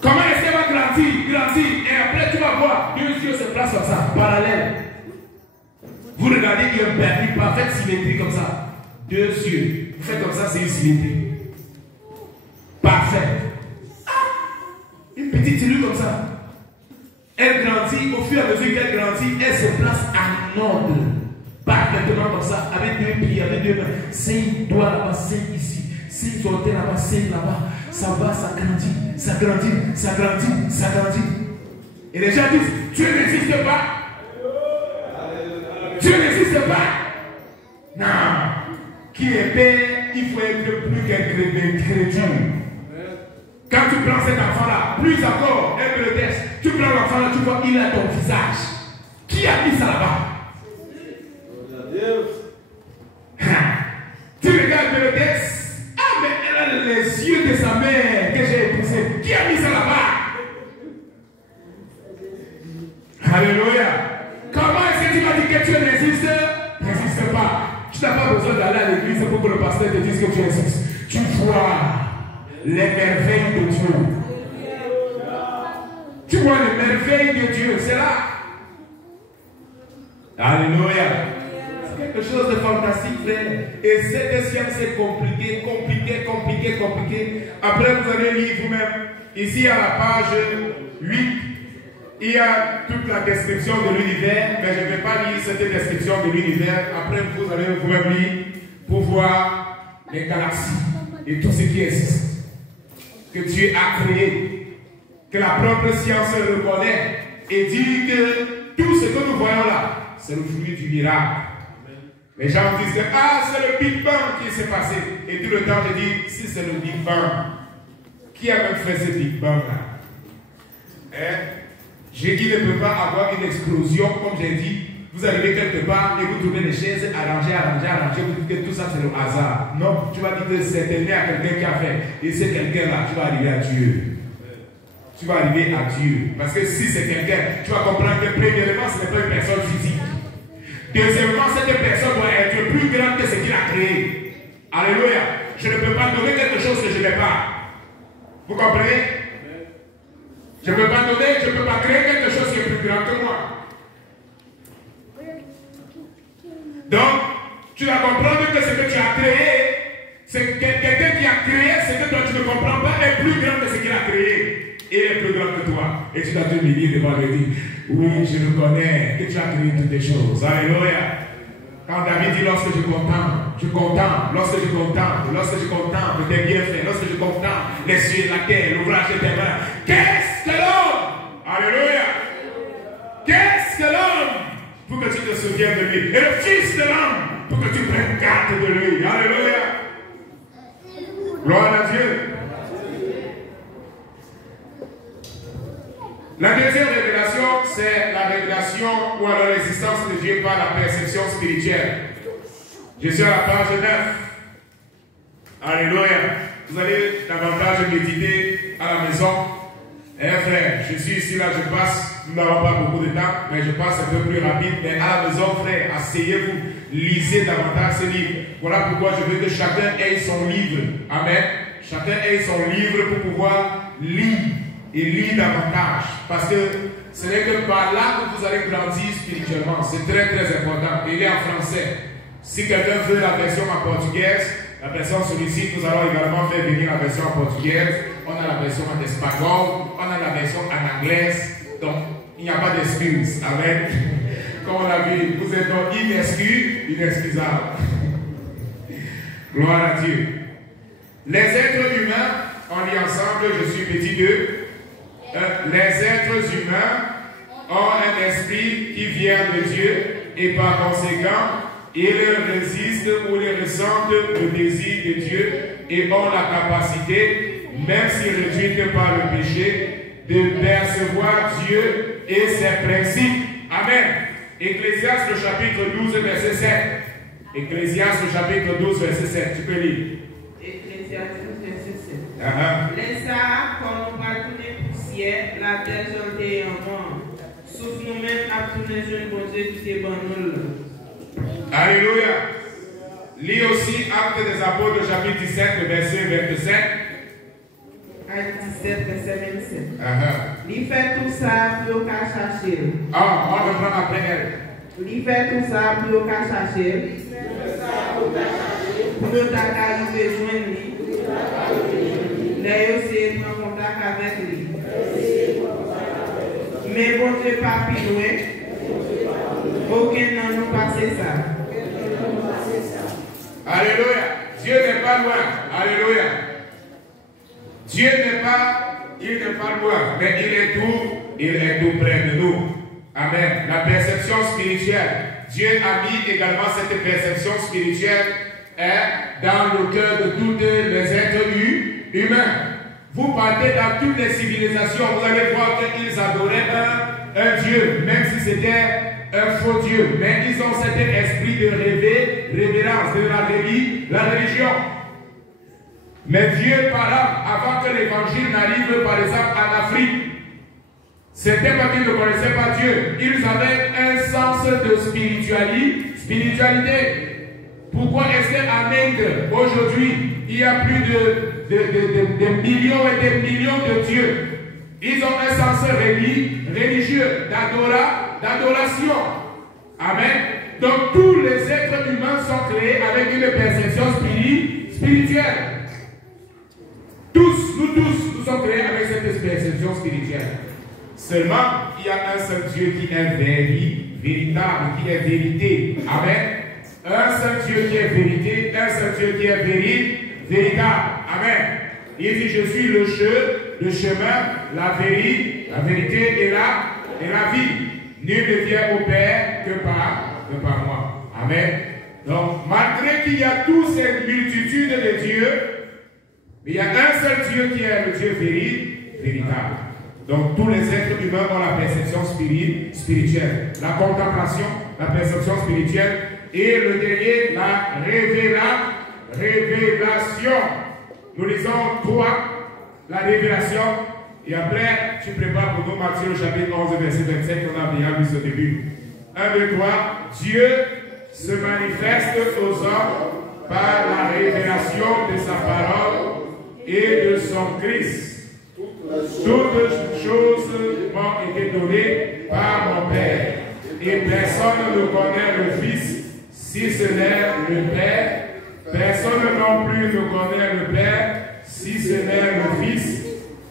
Comment est-ce qu'elle va grandir, et après tu vas voir, deux yeux se placent comme ça, parallèle. Vous regardez, il y a une parfaite symétrie comme ça. Deux yeux, vous faites comme ça, c'est une symétrie. Parfait. Une petite cellule comme ça. Elle grandit, au fur et à mesure qu'elle grandit, elle se place en ordre. 5 doigts là-bas, 5 ici, 5 orteils là-bas, 5 là-bas. Ça va, ça grandit, ça grandit, ça grandit, ça grandit. Et les gens disent, Dieu n'existe pas. Dieu n'existe pas. Non. Qui est père, il faut être plus qu'un chrétien. Quand tu prends cet enfant-là, plus encore, un peu le test, tu prends l'enfant-là, tu vois, il a ton visage. Qui a mis ça là-bas? Tu regardes le texte. Ah, mais elle a les yeux de sa mère que j'ai épousée. Qui a mis ça là-bas? Alléluia. Comment est-ce que tu m'as dit que tu n'existes? N'existe pas. Tu n'as pas besoin d'aller à l'église pour que le pasteur te dise que tu existes. Tu vois les merveilles de Dieu. Tu vois les merveilles de Dieu. C'est là. Alléluia. C'est quelque chose de fantastique, frère. Et cette science est compliquée. Après, vous allez lire vous-même. Ici, à la page 8, il y a toute la description de l'univers. Mais je ne vais pas lire cette description de l'univers. Après, vous allez vous-même lire pour voir les galaxies et tout ce qui existe. Que Dieu a créé. Que la propre science reconnaît. Et dit que tout ce que nous voyons là, c'est le fruit du miracle. Les gens disent que c'est le Big Bang qui s'est passé. Et tout le temps, je dis, si c'est le Big Bang, qui a même fait ce Big Bang là? J'ai dit, ne peut pas avoir une explosion, comme j'ai dit. Vous arrivez quelque part et vous trouvez les chaises arrangées, vous dites que tout ça c'est le hasard. Non, tu vas dire que c'est aimé à quelqu'un qui a fait. Et c'est quelqu'un-là, tu vas arriver à Dieu. Tu vas arriver à Dieu. Parce que si c'est quelqu'un, tu vas comprendre que premièrement, ce n'est pas une personne physique. Deuxièmement, cette personne doit être plus grande que ce qu'il a créé. Alléluia. Je ne peux pas donner quelque chose que je n'ai pas. Vous comprenez? Je ne peux pas donner, je ne peux pas créer quelque chose qui est plus grand que moi. Donc, tu vas comprendre que ce que tu as créé, c'est quelqu'un qui a créé ce que toi tu ne comprends pas est plus grand que ce qu'il a créé. Et il est plus grand que toi. Et tu dois te humilier devant lui et dire, oui, je le connais, que tu as créé toutes les choses. Alléluia. Quand David dit, lorsque je contemple, lorsque je contemple tes bienfaits, lorsque je contemple les cieux et la terre, l'ouvrage de tes mains, qu'est-ce que l'homme? Alléluia. Qu'est-ce que l'homme? Pour que tu te souviennes de lui. Et le Fils de l'homme, pour que tu prennes garde de lui. Alléluia. Gloire à Dieu. La deuxième révélation, c'est la révélation ou alors l'existence de Dieu par la perception spirituelle. Je suis à la page 9. Alléluia. Vous allez davantage méditer à la maison. Frère, je suis ici, là, je passe, nous n'avons pas beaucoup de temps, mais je passe un peu plus rapide. Mais à la maison, frère, asseyez-vous, lisez davantage ce livre. Voilà pourquoi je veux que chacun ait son livre. Amen. Chacun ait son livre pour pouvoir lire et lire davantage. Parce que ce n'est que par là que vous allez grandir spirituellement. C'est très très important. Il est en français. Si quelqu'un veut la version en portugaise, la version sollicite, nous allons également faire venir la version en portugaise. On a la version en espagnol, on a la version en anglaise. Donc, il n'y a pas d'excuse. Amen. Comme on l'a vu, vous êtes donc inexcusable. Gloire à Dieu. Les êtres humains, on dit ensemble, je suis petit 2. Les êtres humains ont un esprit qui vient de Dieu et par conséquent, ils résistent ou ils ressentent le désir de Dieu et ont la capacité, même si réduite par le péché, de percevoir Dieu et ses principes. Amen. Ecclésiaste le chapitre 12, verset 7. Ecclésiaste le chapitre 12, verset 7. Tu peux lire. Ecclésiaste 12, verset 7. Les arts, comme on va tourner poussière, la terre sortait en monde. Sauf nous-mêmes, à tourner sur le bon Dieu qui s'est banni. Alléluia. Lis aussi Actes des Apôtres, chapitre 17, verset 27. Acte 17, verset 27. Il fait tout ça pour qu'à chercher. Ah, on reprend après elle. Il fait tout ça pour qu'à chercher. Pour nous arriver à joindre lui. Les aussi être en contact avec lui. Mais bon Dieu, pas plus loin. Aucun n'en nous passe ça. Alléluia. Dieu n'est pas loin. Alléluia. Dieu n'est pas loin, mais il est tout près de nous. Amen. La perception spirituelle. Dieu a mis également cette perception spirituelle dans le cœur de tous les êtres humains. Vous partez dans toutes les civilisations, vous allez voir qu'ils adoraient un Dieu, même si c'était un faux Dieu. Mais ils ont cet esprit de révérence, de la religion. Mais Dieu, par exemple, avant que l'évangile n'arrive, par exemple, en Afrique, c'était pas qu'ils ne connaissaient pas Dieu. Ils avaient un sens de spiritualité. Pourquoi est-ce qu'en Inde, aujourd'hui, il y a plus de millions et des millions de dieux? Ils ont un sens religieux, d'adoration. Amen. Donc tous les êtres humains sont créés avec une perception spirituelle. Nous sommes créés avec cette perception spirituelle. Seulement, il y a un seul Dieu qui est véritable, qui est vérité. Amen. Un seul Dieu qui est vérité, un seul Dieu qui est véritable. Amen. Il dit, je suis le chemin, la vérité et la vie. Nul ne vient au Père que par moi. Amen. Donc, malgré qu'il y a toutes ces multitudes de dieux, il y a un seul Dieu qui est le Dieu véritable. Donc, tous les êtres humains ont la perception spirituelle, la contemplation, la perception spirituelle, et le dernier, la révélation. Nous lisons 3, la révélation, et après, tu prépares pour nous Matthieu le chapitre 11, verset 27, qu'on a bien vu au début. 1, 2, 3, Dieu se manifeste aux hommes par la révélation de sa parole et de son Christ. Toutes choses m'ont été données par mon Père, et personne ne connaît le Fils si ce n'est le Père. Personne non plus ne connaît le Père si ce n'est le Fils,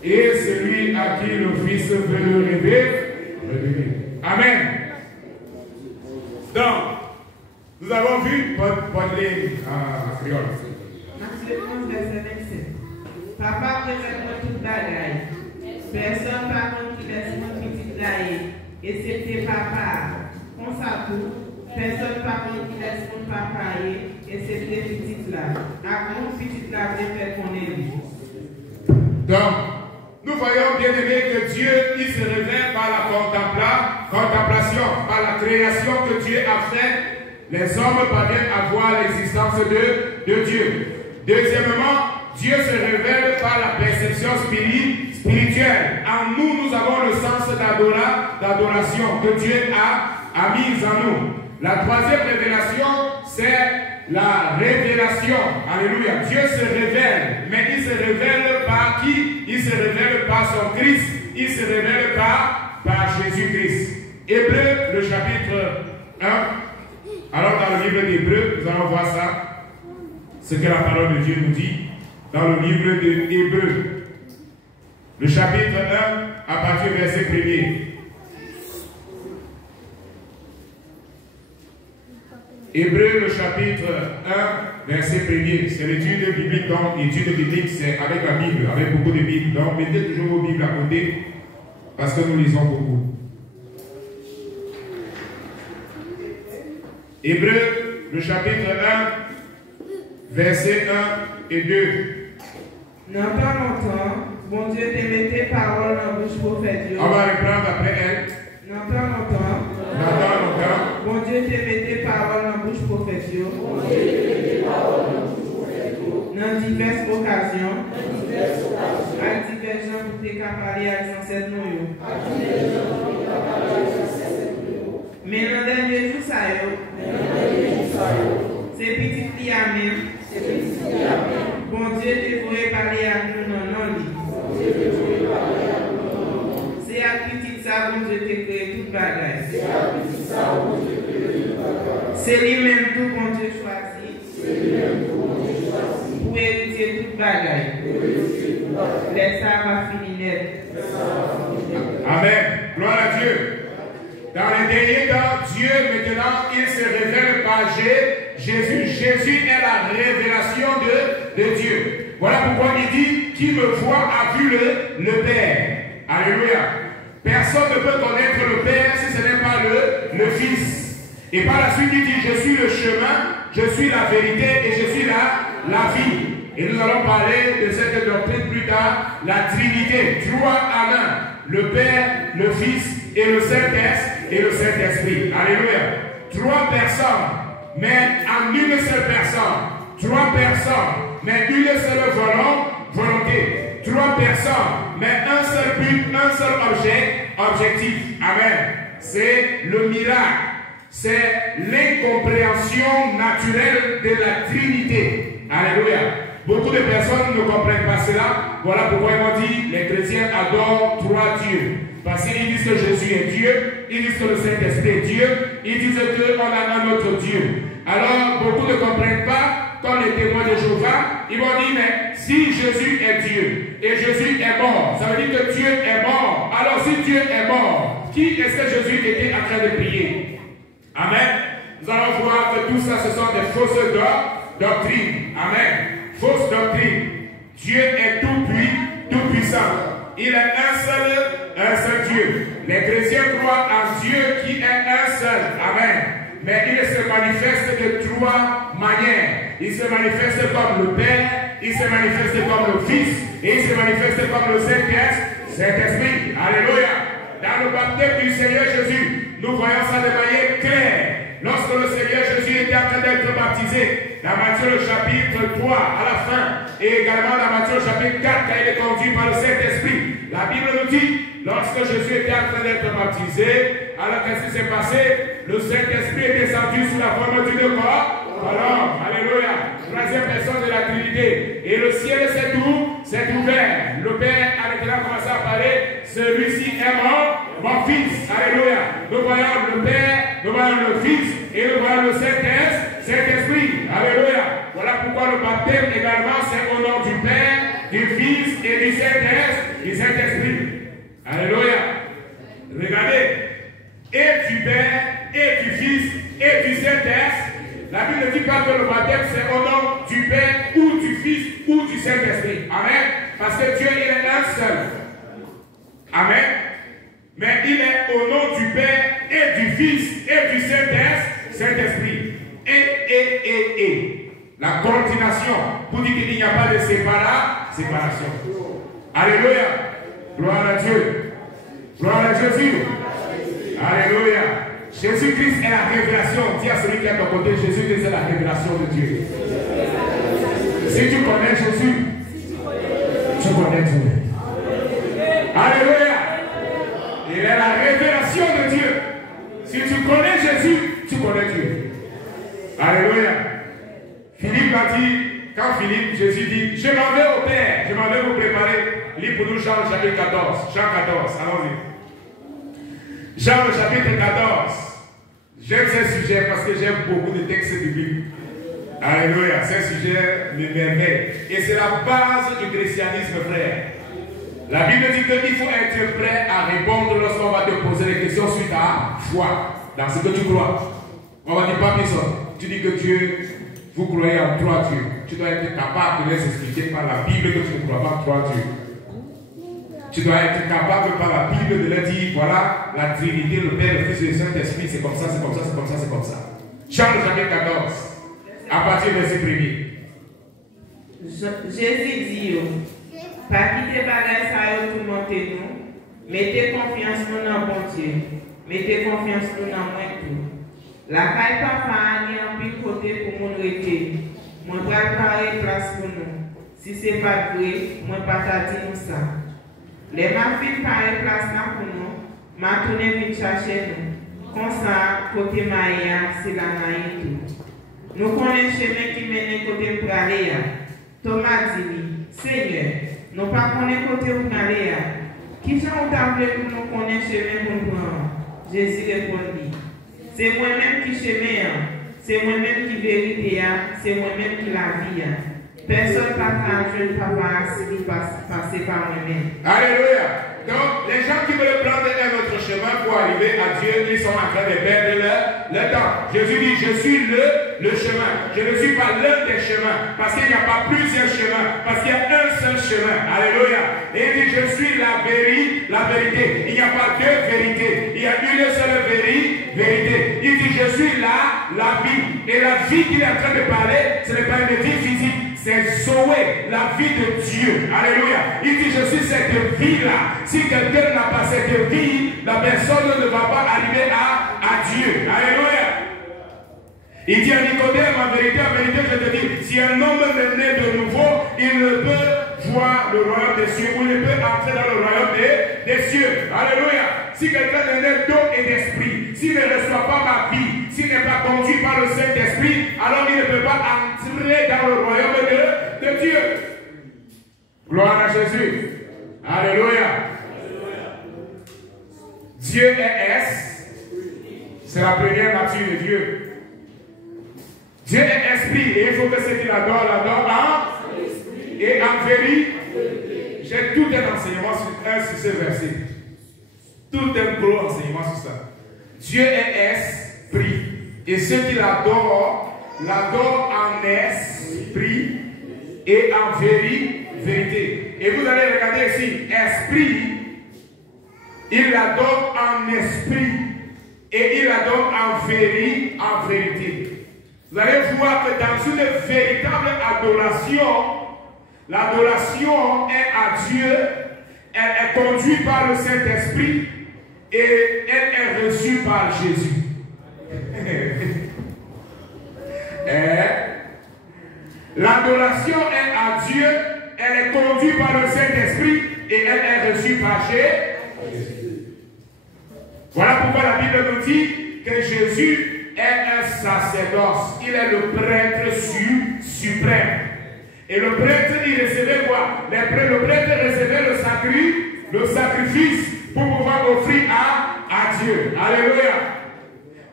et celui à qui le Fils veut le révéler. Amen. Donc, nous avons vu Pauline en créole. Matthieu 11, verset 27. Papa présente toute bagaille. Personne par contre qui laisse mon petit laïe, excepté papa. On s'appuie. Personne par contre qui laisse mon papa, excepté petit là. À mon petit là, je fais qu'on est. Donc, nous voyons bien aimé que Dieu, il se révèle par la contemplation, par la création que Dieu a faite. Les hommes parviennent à voir l'existence de Dieu. Deuxièmement, Dieu se révèle par la perception spirituelle. En nous, nous avons le sens d'adoration que Dieu a mis en nous. La troisième révélation, c'est la révélation. Alléluia. Dieu se révèle, mais il se révèle par qui? Il se révèle par son Christ. Il se révèle par Jésus-Christ. Hébreux, le chapitre 1. Alors dans le livre d'Hébreux, nous allons voir ça, ce que la parole de Dieu nous dit. Dans le livre d'Hébreux, le chapitre 1, à partir du verset 1er. Hébreux, le chapitre 1, verset 1er. C'est l'étude biblique, donc l'étude biblique, c'est avec la Bible, avec beaucoup de Bibles. Donc mettez toujours vos Bibles à côté, parce que nous lisons beaucoup. Hébreux, le chapitre 1, verset 1 et 2. Dans pas longtemps, bon Dieu te met tes paroles dans la bouche prophète. On va reprendre après elle. Dans pas longtemps, bon Dieu te met tes paroles dans la bouche prophète. Dans diverses occasions, à divers gens pour te parler à l'essentiel de nous. Mais dans les derniers jours, c'est petit filles à même. Bon Dieu te voulait parler à nous dans nos lits. C'est à petit ça bon Dieu te créé toute bagaille. C'est lui-même tout bon Dieu choisi. Pour hériter toute bagaille. Laisse ça va finir net. Amen. Gloire à Dieu. Dans les derniers temps, Dieu maintenant, il se révèle par Jésus. Jésus est la révélation de Dieu. Voilà pourquoi il dit, qui me voit a vu le Père. Alléluia. Personne ne peut connaître le Père si ce n'est pas le Fils. Et par la suite, il dit, je suis le chemin, je suis la vérité et je suis la vie. Et nous allons parler de cette doctrine plus tard, la Trinité, 3 en 1. Le Père, le Fils et le Saint-Esprit. Alléluia. 3 personnes, mais en une seule personne. 3 personnes, mais une seule volonté. 3 personnes, mais un seul but, un seul objectif. Amen. C'est le miracle. C'est l'incompréhension naturelle de la Trinité. Alléluia. Beaucoup de personnes ne comprennent pas cela. Voilà pourquoi ils m'ont dit, les chrétiens adorent 3 dieux. Parce qu'ils disent que Jésus est Dieu, ils disent que le Saint-Esprit est Dieu, ils disent qu'on a un autre Dieu. Alors, beaucoup ne comprennent pas, comme les témoins de Jéhovah, ils vont dire, mais si Jésus est Dieu, et Jésus est mort, ça veut dire que Dieu est mort. Alors, si Dieu est mort, qui est-ce que Jésus était en train de prier? Amen. Nous allons voir que tout ça, ce sont des fausses doctrines. Amen. Fausse doctrine. Dieu est tout puissant. Il est un seul Dieu. Les chrétiens croient en Dieu qui est un seul. Amen. Mais il se manifeste de 3 manières. Il se manifeste comme le Père, il se manifeste comme le Fils, et il se manifeste comme le Saint-Esprit. Alléluia. Dans le baptême du Seigneur Jésus, nous voyons ça de manière claire. Lorsque le Seigneur Jésus était en train d'être baptisé, dans Matthieu le chapitre 3 à la fin, et également dans Matthieu le chapitre 4, quand il est conduit par le Saint-Esprit, la Bible nous dit, lorsque Jésus était en train d'être baptisé, alors qu'est-ce qui s'est passé? Le Saint-Esprit est descendu sous la forme d'une colombe. Alléluia. 3e personne de la Trinité. Et le ciel s'est ouvert. Le Père a maintenant commencé à parler. Celui-ci est mon Fils. Alléluia. Nous voyons le Père, nous voyons le Fils et nous voyons le Saint-Esprit. Alléluia. Voilà pourquoi le baptême également c'est au nom du Père, du Fils et du Saint-Esprit. Alléluia. Regardez. Et du Père, et du Fils, et du Saint-Esprit. La Bible ne dit pas que le baptême c'est au nom du Père, ou du Fils, ou du Saint-Esprit. Amen. Parce que Dieu, il est un seul. Amen. Mais il est au nom du Père, et du Fils, et du Saint-Esprit. Et. La coordination, pour dire qu'il n'y a pas de séparation. Alléluia. Gloire à Dieu. Gloire à Jésus. Alléluia. Jésus-Christ est la révélation. Dis à celui qui est à ton côté, Jésus-Christ est la révélation de Dieu. Si tu connais Jésus, tu connais Dieu. Alléluia. Il est la révélation de Dieu. Si tu connais Jésus, tu connais Dieu. Alléluia. Philippe a dit, quand Jésus dit, je m'en vais au Père, je m'en vais vous préparer. Lis pour nous Jean le chapitre 14. Jean 14, allons-y. Jean le chapitre 14. J'aime ces sujets parce que j'aime beaucoup de textes bibliques. Alléluia. Ces sujets m'émerveillent. Et c'est la base du christianisme, frère. La Bible dit qu'il faut être prêt à répondre lorsqu'on va te poser des questions suite à foi. Dans ce que tu crois. On va dire pas personne. Tu dis que Dieu, vous croyez en 3 dieux. Tu dois être capable de les expliquer par la Bible que tu ne crois pas en 3 dieux. Tu dois être capable par la Bible de leur dire, voilà, la Trinité, le Père, le Fils et le Saint-Esprit, c'est comme ça, c'est comme ça, c'est comme ça, c'est comme ça. Jean le chapitre 14, à partir du verset 1er. Jésus dit, pas quitter bagage ça tout monter nous, mettez confiance nous dans bon Dieu, mettez confiance nous dans moi tout. La caille papa a un pile côté pour mon rester. Moi, je vais préparer place pour nous. Si ce n'est pas vrai, moi, pas dire nous ça. Les mafines parlent place là pour nous, m'a tourné vite chercher nous. Comme ça, côté Maïa, c'est la naïe tout. Nous connaissons le chemin qui mène côté Praléa. Thomas dit, Seigneur, nous ne connaissons pas côté Praléa. Qui j'en t'appelé pour nous connaître le chemin pour nous prendre? Jésus répondit, c'est moi-même qui chemin, c'est moi-même qui vérité, c'est moi-même qui la vie. Personne ne partage le papa s'il passe par moi-même. Alléluia. Donc, les gens qui veulent prendre un autre chemin pour arriver à Dieu, ils sont en train de perdre leur temps. Jésus dit, je suis le chemin. Je ne suis pas l'un des chemins. Parce qu'il n'y a pas plusieurs chemins. Parce qu'il y a un seul chemin. Alléluia. Et il dit, je suis la vérité. Il n'y a pas deux vérités. Il y a une seule vérité. Il dit, je suis la vie. Et la vie qu'il est en train de parler, ce n'est pas une vie physique. C'est Zoé, la vie de Dieu. Alléluia. Il dit, je suis cette vie-là. Si quelqu'un n'a pas cette vie, la personne ne va pas arriver à Dieu. Alléluia. Il dit à Nicodème, en vérité, je te dis, si un homme est né de nouveau, il ne peut voir le royaume des cieux, ou il ne peut entrer dans le royaume des cieux. Alléluia. Si quelqu'un est né d'eau et d'esprit, s'il ne reçoit pas ma vie, s'il n'est pas conduit par le Saint-Esprit, alors il ne peut pas entrer dans le royaume de Dieu. Gloire à Jésus. Alléluia. Dieu est c'est la première nature de Dieu. Dieu est esprit et il faut que ce qu'il adore en et en vérité. J'ai tout un enseignement sur ce verset. Tout un gros enseignement sur ça. Dieu est esprit et ceux qui l'adorent en esprit et en vérité. Et vous allez regarder ici, esprit, il l'adore en esprit et il l'adore en vérité. Vous allez voir que dans une véritable adoration, l'adoration est à Dieu, elle est conduite par le Saint-Esprit et elle est reçue par Jésus. L'adoration est à Dieu, elle est conduite par le Saint-Esprit et elle est reçue par Jésus. Voilà pourquoi la Bible nous dit que Jésus est un sacerdoce. Il est le prêtre suprême. Et le prêtre, il recevait quoi? Le prêtre recevait le sacrifice pour pouvoir offrir à Dieu. Alléluia.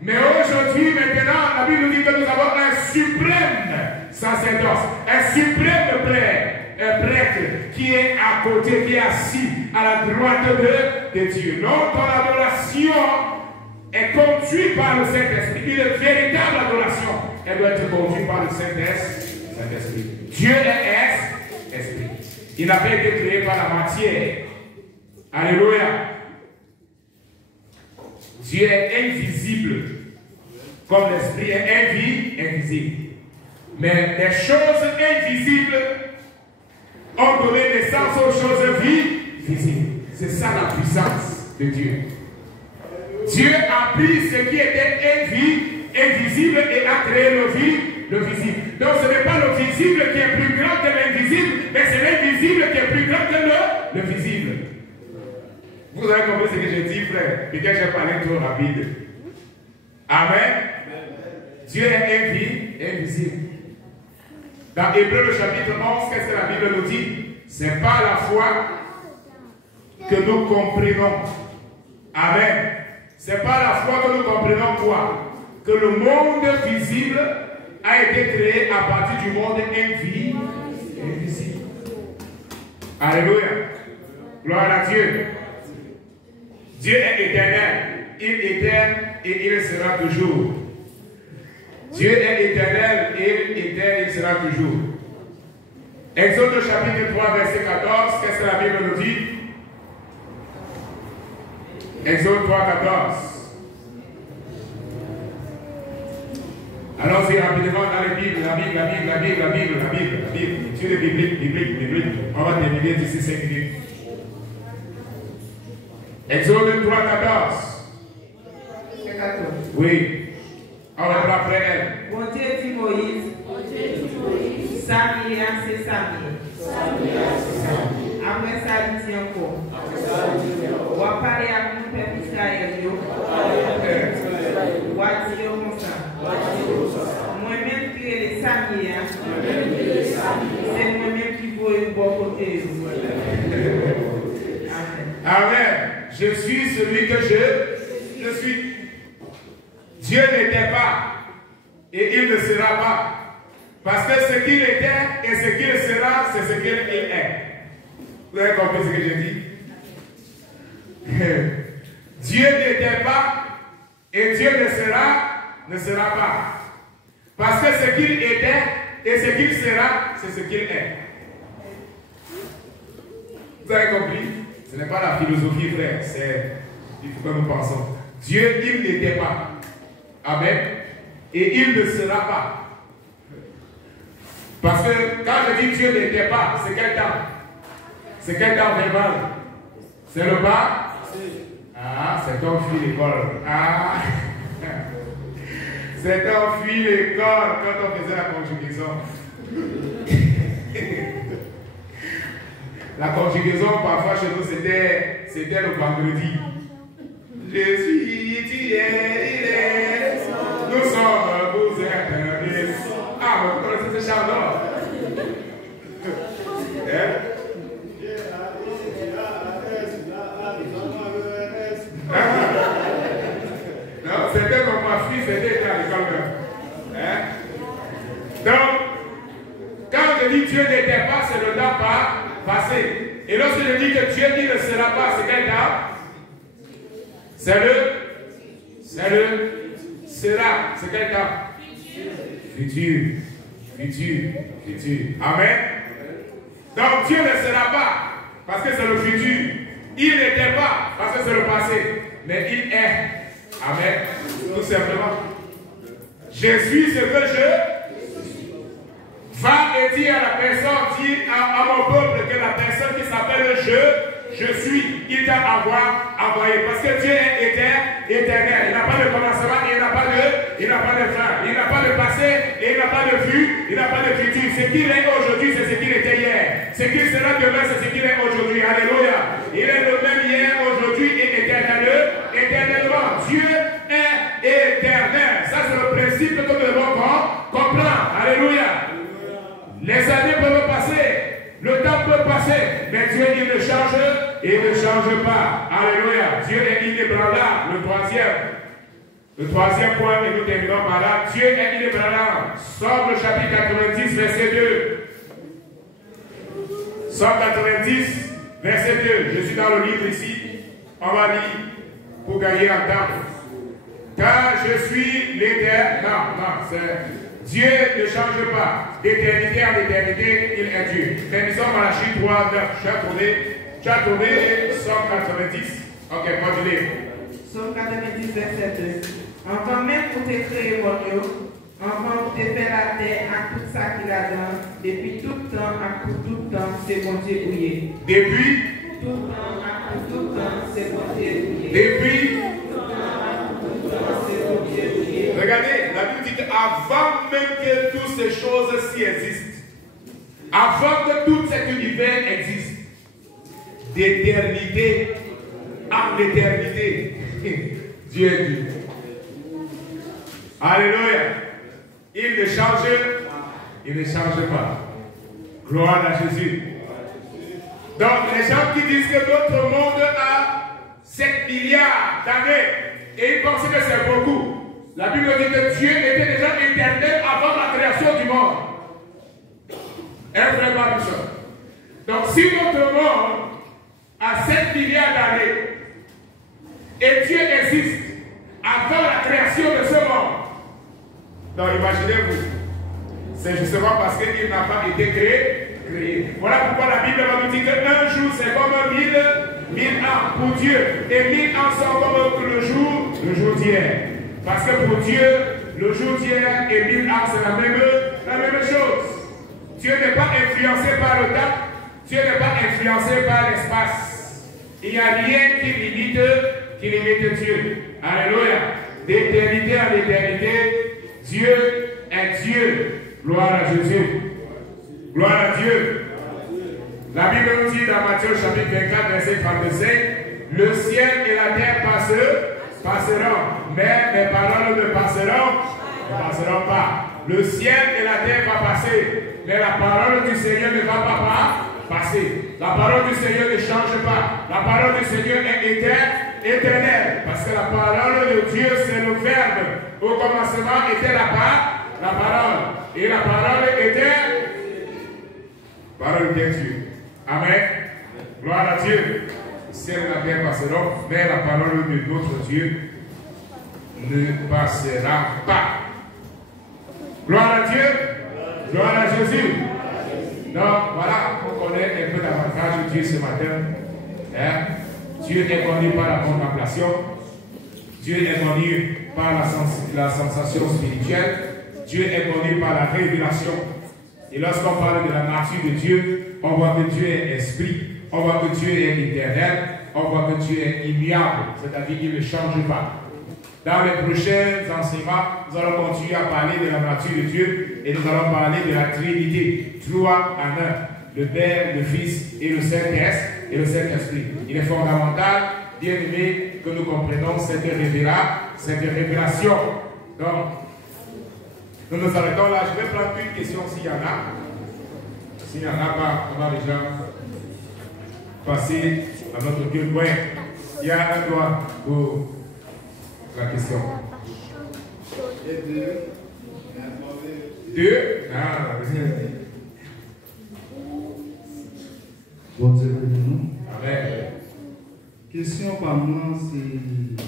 Mais aujourd'hui, maintenant, la Bible nous dit que nous avons un suprême sacerdoce, un suprême prêtre qui est à côté, qui est assis à la droite de Dieu. Donc, ton adoration est conduite par le Saint-Esprit. Une véritable adoration, elle doit être conduite par le Saint-Esprit. Dieu est esprit. Il n'a pas été créé par la matière. Alléluia. Dieu est invisible, comme l'esprit est invisible. Mais les choses invisibles ont donné naissance aux choses visibles. C'est ça la puissance de Dieu. Dieu a pris ce qui était invisible et a créé le visible. Donc ce n'est pas le visible qui est plus grand que l'invisible, mais c'est l'invisible qui est plus grand que le visible. Vous avez compris ce que j'ai dit, frère? Peut-être que j'ai parlé trop rapide. Amen. Dieu est invisible. Dans Hébreux le chapitre 11, qu'est-ce que la Bible nous dit? C'est par la foi que nous comprenons. Amen. C'est par la foi que nous comprenons quoi? Que le monde visible a été créé à partir du monde invisible. Alléluia. Gloire à Dieu. Dieu est éternel. Il est éternel et il sera toujours. Dieu est éternel et il sera toujours. Exode chapitre 3, verset 14, qu'est-ce que la Bible nous dit? Exode 3, 14. Allons-y rapidement dans les Bibles, la Bible. Sur les bibliques. On va terminer d'ici 5 minutes. Exode 3, 14. C'est 14. Oui. On va voir après elle. Bon Dieu dit Moïse. Samia, c'est Samia. Après ça, il dit encore. On va parler à mon père Israël. On va dire comme ça. Moi-même qui est les Samia. C'est moi-même qui veux un bon côté. Amen. Je suis celui que je suis. Dieu n'était pas et il ne sera pas. Parce que ce qu'il était et ce qu'il sera, c'est ce qu'il est. Vous avez compris ce que j'ai dit? Dieu n'était pas et Dieu ne sera pas. Parce que ce qu'il était et ce qu'il sera, c'est ce qu'il est. Vous avez compris? Ce n'est pas la philosophie, frère. Il faut que nous pensons. Dieu, il n'était pas. Amen. Et il ne sera pas. Parce que quand je dis Dieu n'était pas, c'est quel temps? C'est quel temps verbal? C'est le pas? Ah, c'est ton fui l'école. Ah, c'est ton fui l'école quand on faisait la conjugaison. La conjugaison, parfois chez nous, c'était le vendredi. Je suis, tu es, il est. Nous sommes, vous êtes. Ah, vous connaissez ce chant-là? Non, c'était comme ma fille, c'était à l'école. Donc, quand je dis Dieu n'était pas, c'est le temps passé. Et lorsque je dis que Dieu il ne sera pas, c'est quel temps? C'est le sera. C'est quel temps? Futur. Amen. Donc Dieu ne sera pas parce que c'est le futur. Il n'était pas parce que c'est le passé. Mais il est. Amen. Tout simplement. Je suis ce que je. Va et dire à la personne, dis à mon peuple que la personne qui s'appelle je suis, il t'a envoyé. Parce que Dieu est éternel. Il n'a pas de commencement, il n'a pas de fin. Il n'a pas de passé, et il n'a pas de vue, il n'a pas de futur. Ce qu'il est aujourd'hui, c'est ce qu'il était hier. Ce qu'il sera demain, c'est ce qu'il est aujourd'hui. Alléluia. Il est le même hier, aujourd'hui et éternellement. Dieu est éternel. Ça, c'est le principe que nous devons comprendre. Alléluia. Les années peuvent passer, le temps peut passer, mais Dieu, il ne change pas. Alléluia. Dieu est inébranlable. Le troisième point, et nous terminons par là. Dieu est inébranlable. Somme le chapitre 90, verset 2. Somme 90, verset 2. Je suis dans le livre ici. On va lire pour gagner en temps. Car je suis l'éternel. Non, c'est... Dieu ne change pas. D'éternité en éternité, il est Dieu. Mais nous sommes à Malachie 3, 9. Tu as trouvé Somme 90. Ok, moi je lis. Somme 90, verset 2. Encore même pour te créer mon Dieu, encore pour te faire la terre à tout ça qu'il a dans, depuis tout temps, à tout temps, c'est mon Dieu ouillé. Depuis tout temps, à tout temps, c'est mon Dieu ouillé. Depuis tout temps, à tout temps, c'est mon Dieu ouillé. Regardez, la Bible dit qu'avant même que toutes ces choses-ci existent, avant que tout cet univers existe, d'éternité en éternité, Dieu est Dieu. Alléluia. Il ne change pas. Gloire à Jésus. Donc les gens qui disent que notre monde a 7 milliards d'années et ils pensent que c'est beaucoup. La Bible dit que Dieu était déjà éternel avant la création du monde. Un vrai barbison. Donc si notre monde a 7 milliards d'années et Dieu existe avant la création de ce monde, donc imaginez-vous, c'est justement parce qu'il n'a pas été créé. Voilà pourquoi la Bible va nous dire qu'un jour c'est comme 1000 ans pour Dieu et 1000 ans sont comme le jour d'hier. Parce que pour Dieu, le jour d'hier et 1000 ans, c'est la même chose. Dieu n'est pas influencé par le temps, Dieu n'est pas influencé par l'espace. Il n'y a rien qui limite Dieu. Alléluia. D'éternité en éternité, Dieu est Dieu. Gloire à Jésus. Gloire à Dieu. La Bible nous dit dans Matthieu chapitre 24, verset 35, le ciel et la terre passeront, mais mes paroles ne passeront pas. Le ciel et la terre vont passer, mais la parole du Seigneur ne va pas passer. La parole du Seigneur ne change pas. La parole du Seigneur est éternelle. Parce que la parole de Dieu, c'est le Verbe. Au commencement était la parole. Et la parole était Dieu. Amen. Gloire à Dieu. ciel et la terre passeront, mais la parole de notre Dieu ne passera pas. Gloire à Dieu. Gloire à Jésus. Donc voilà, on connaît un peu davantage Dieu ce matin. Hein? Dieu est connu par la contemplation. Dieu est connu par la sensation spirituelle. Dieu est connu par la révélation. Et lorsqu'on parle de la nature de Dieu, on voit que Dieu est esprit. On voit que Dieu est éternel. On voit que Dieu est immuable. C'est-à-dire qu'il ne change pas. Dans les prochains enseignements, nous allons continuer à parler de la nature de Dieu et nous allons parler de la Trinité, 3 en 1, le Père, le Fils et le Saint-Esprit. Il est fondamental, bien aimé, que nous comprenions cette révélation. Donc, nous nous arrêtons là. Je vais prendre une question s'il y en a. S'il n'y en a pas, on va déjà passer à notre cœur. Ouais. Il y a un doigt pour la question. Deux. Ah, bon Dieu, nous. Amen. Question par moi, c'est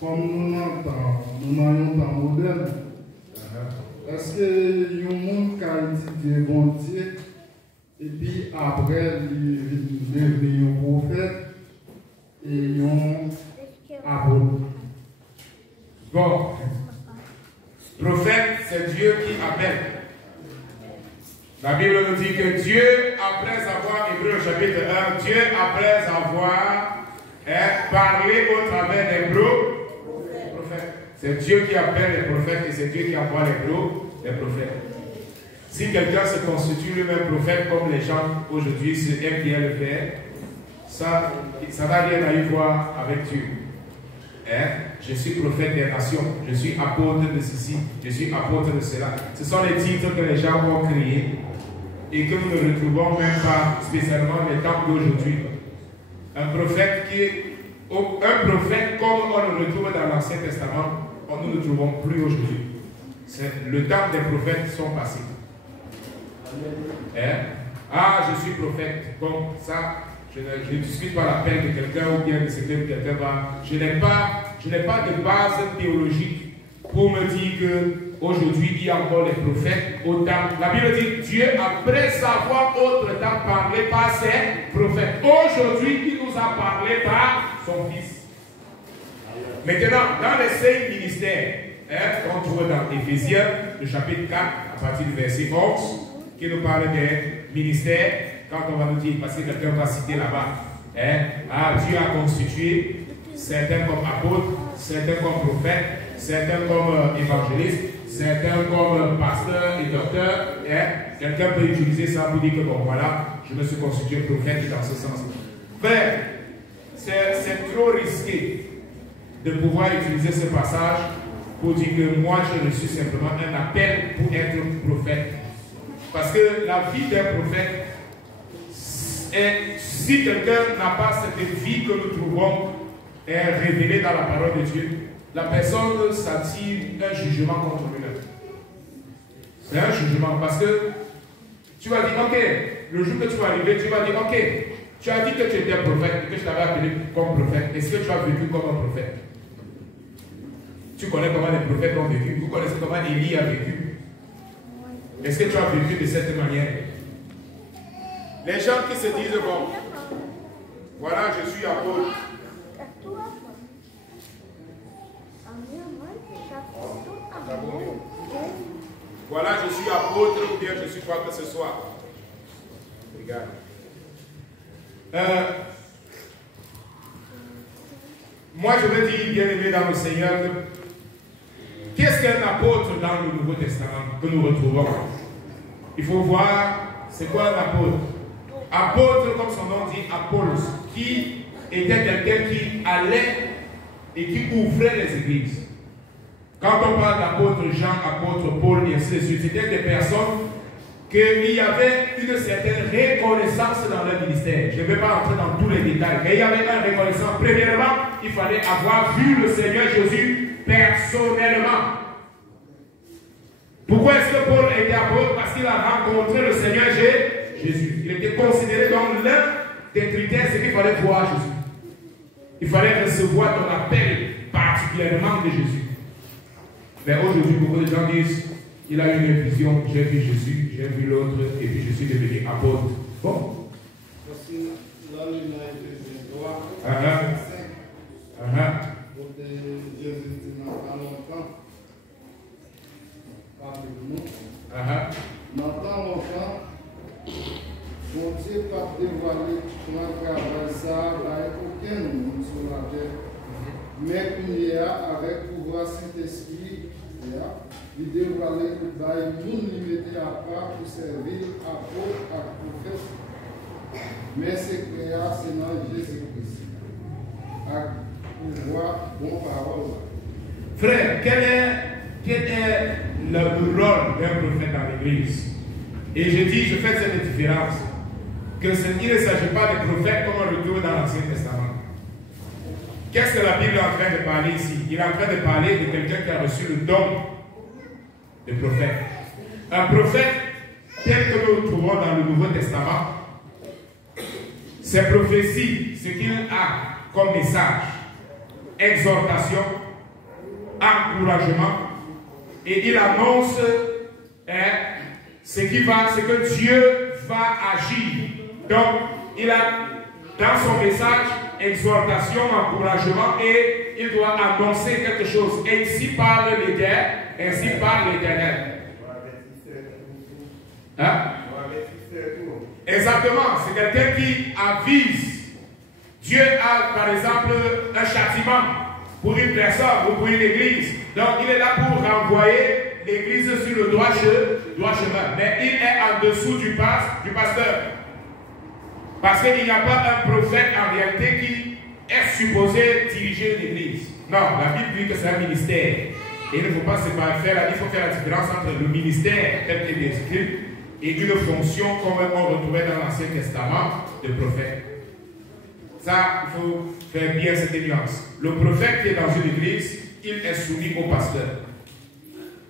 comme nous n'avons pas modèle. Est-ce que y a un monde qui a étudié bon Dieu et puis après il est devenu un prophète et il y a un apôtre? Bon, prophète, c'est Dieu qui appelle. La Bible nous dit que Dieu, après avoir, Hébreux chapitre 1, Dieu, après avoir parlé au travers des prophètes. C'est Dieu qui appelle les prophètes et c'est Dieu qui envoie les prophètes. Si quelqu'un se constitue lui-même prophète comme les gens aujourd'hui aiment bien le faire, ça n'a rien à y voir avec Dieu. Je suis prophète des nations, je suis apôtre de ceci, je suis apôtre de cela. Ce sont les titres que les gens vont créer et que nous ne retrouvons même pas spécialement dans les temps d'aujourd'hui. Un prophète comme on le retrouve dans l'Ancien Testament, nous ne le trouvons plus aujourd'hui. Le temps des prophètes sont passés. Je suis prophète, comme ça. Je ne discute pas l'appel de quelqu'un ou bien de ce que quelqu'un va. Je n'ai pas de base théologique pour me dire qu'aujourd'hui il y a encore les prophètes au temps. La Bible dit Dieu, après avoir autre-temps parlé par ses prophètes, aujourd'hui il nous a parlé par son Fils. Maintenant, dans les 5 ministères qu'on trouve dans Éphésiens, le chapitre 4, à partir du verset 11, qui nous parle des ministères. Quand on va nous dire, parce que quelqu'un va citer là-bas, Dieu a constitué certains comme apôtres, certains comme prophètes, certains comme évangélistes, certains comme pasteurs et docteurs. Quelqu'un peut utiliser ça pour dire que bon voilà, je me suis constitué prophète dans ce sens. Frère, c'est trop risqué de pouvoir utiliser ce passage pour dire que moi j'ai reçu simplement un appel pour être prophète. Parce que la vie d'un prophète, si quelqu'un n'a pas cette vie que nous trouvons révélée dans la parole de Dieu, la personne s'attire un jugement contre lui-même. C'est un jugement parce que tu vas dire, ok, le jour que tu vas arriver, tu vas dire, ok, tu as dit que tu étais un prophète et que je t'avais appelé comme prophète. Est-ce que tu as vécu comme un prophète? Tu connais comment les prophètes ont vécu? Vous connaissez comment Élie a vécu? Est-ce que tu as vécu de cette manière? Les gens qui se disent, bon, voilà, je suis apôtre. Voilà, je suis apôtre ou bien je suis quoi que ce soit. Regarde. Moi, je veux dire, bien aimé dans le Seigneur, qu'est-ce qu'un apôtre dans le Nouveau Testament que nous retrouvons? Il faut voir, c'est quoi un apôtre? Apôtre, comme son nom dit, Apollos, qui était quelqu'un qui allait et qui ouvrait les églises. Quand on parle d'apôtre Jean, apôtre Paul, et ainsi de suite, c'était des personnes qu'il y avait une certaine reconnaissance dans leur ministère. Je ne vais pas entrer dans tous les détails, mais il y avait une reconnaissance. Premièrement, il fallait avoir vu le Seigneur Jésus personnellement. Pourquoi est-ce que Paul était apôtre? Parce qu'il a rencontré le Seigneur Jésus. Il était considéré comme l'un des critères, c'est qu'il fallait voir Jésus. Il fallait recevoir ton appel particulièrement de Jésus. Mais aujourd'hui, beaucoup de gens disent, il a eu une vision, j'ai vu Jésus, j'ai vu l'autre, et puis je suis devenu apôtre. Bon. Parce que là, il a été droit. Jésus dit dans pas longtemps. Dans pas longtemps, mon Dieu va dévoiler comment travailler ça, avec aucun monde sur la terre. Mais il y a avec pouvoir Saint-Esprit, il dévoiler le bail, nous limiter à part pour servir apôtre à prophète. Mais c'est créa, c'est dans Jésus-Christ. À pouvoir, bon parole. Frère, quel est le rôle d'un prophète dans l'église? Et je fais cette différence. Il ne s'agit pas de prophètes comme on le trouve dans l'Ancien Testament. Qu'est-ce que la Bible est en train de parler ici? Il est en train de parler de quelqu'un qui a reçu le don de prophète. Un prophète tel que nous le trouvons dans le Nouveau Testament, ses prophéties, ce qu'il a comme message, exhortation, encouragement, et il annonce ce que Dieu va agir. Donc, il a dans son message exhortation, encouragement, et il doit annoncer quelque chose. Ainsi parle l'Éternel, ainsi parle l'Éternel. Hein? Exactement, c'est quelqu'un qui avise. Dieu a par exemple un châtiment pour une personne ou pour une église. Donc il est là pour renvoyer l'église sur le droit chemin. Mais il est en dessous du pasteur. Parce qu'il n'y a pas un prophète en réalité qui est supposé diriger l'église. Non, la Bible dit que c'est un ministère. Et il ne faut pas se faire la différence entre le ministère tel qu'il est décrit et une fonction comme on retrouvait dans l'Ancien Testament de prophète. Ça, il faut faire bien cette nuance. Le prophète qui est dans une église, il est soumis au pasteur.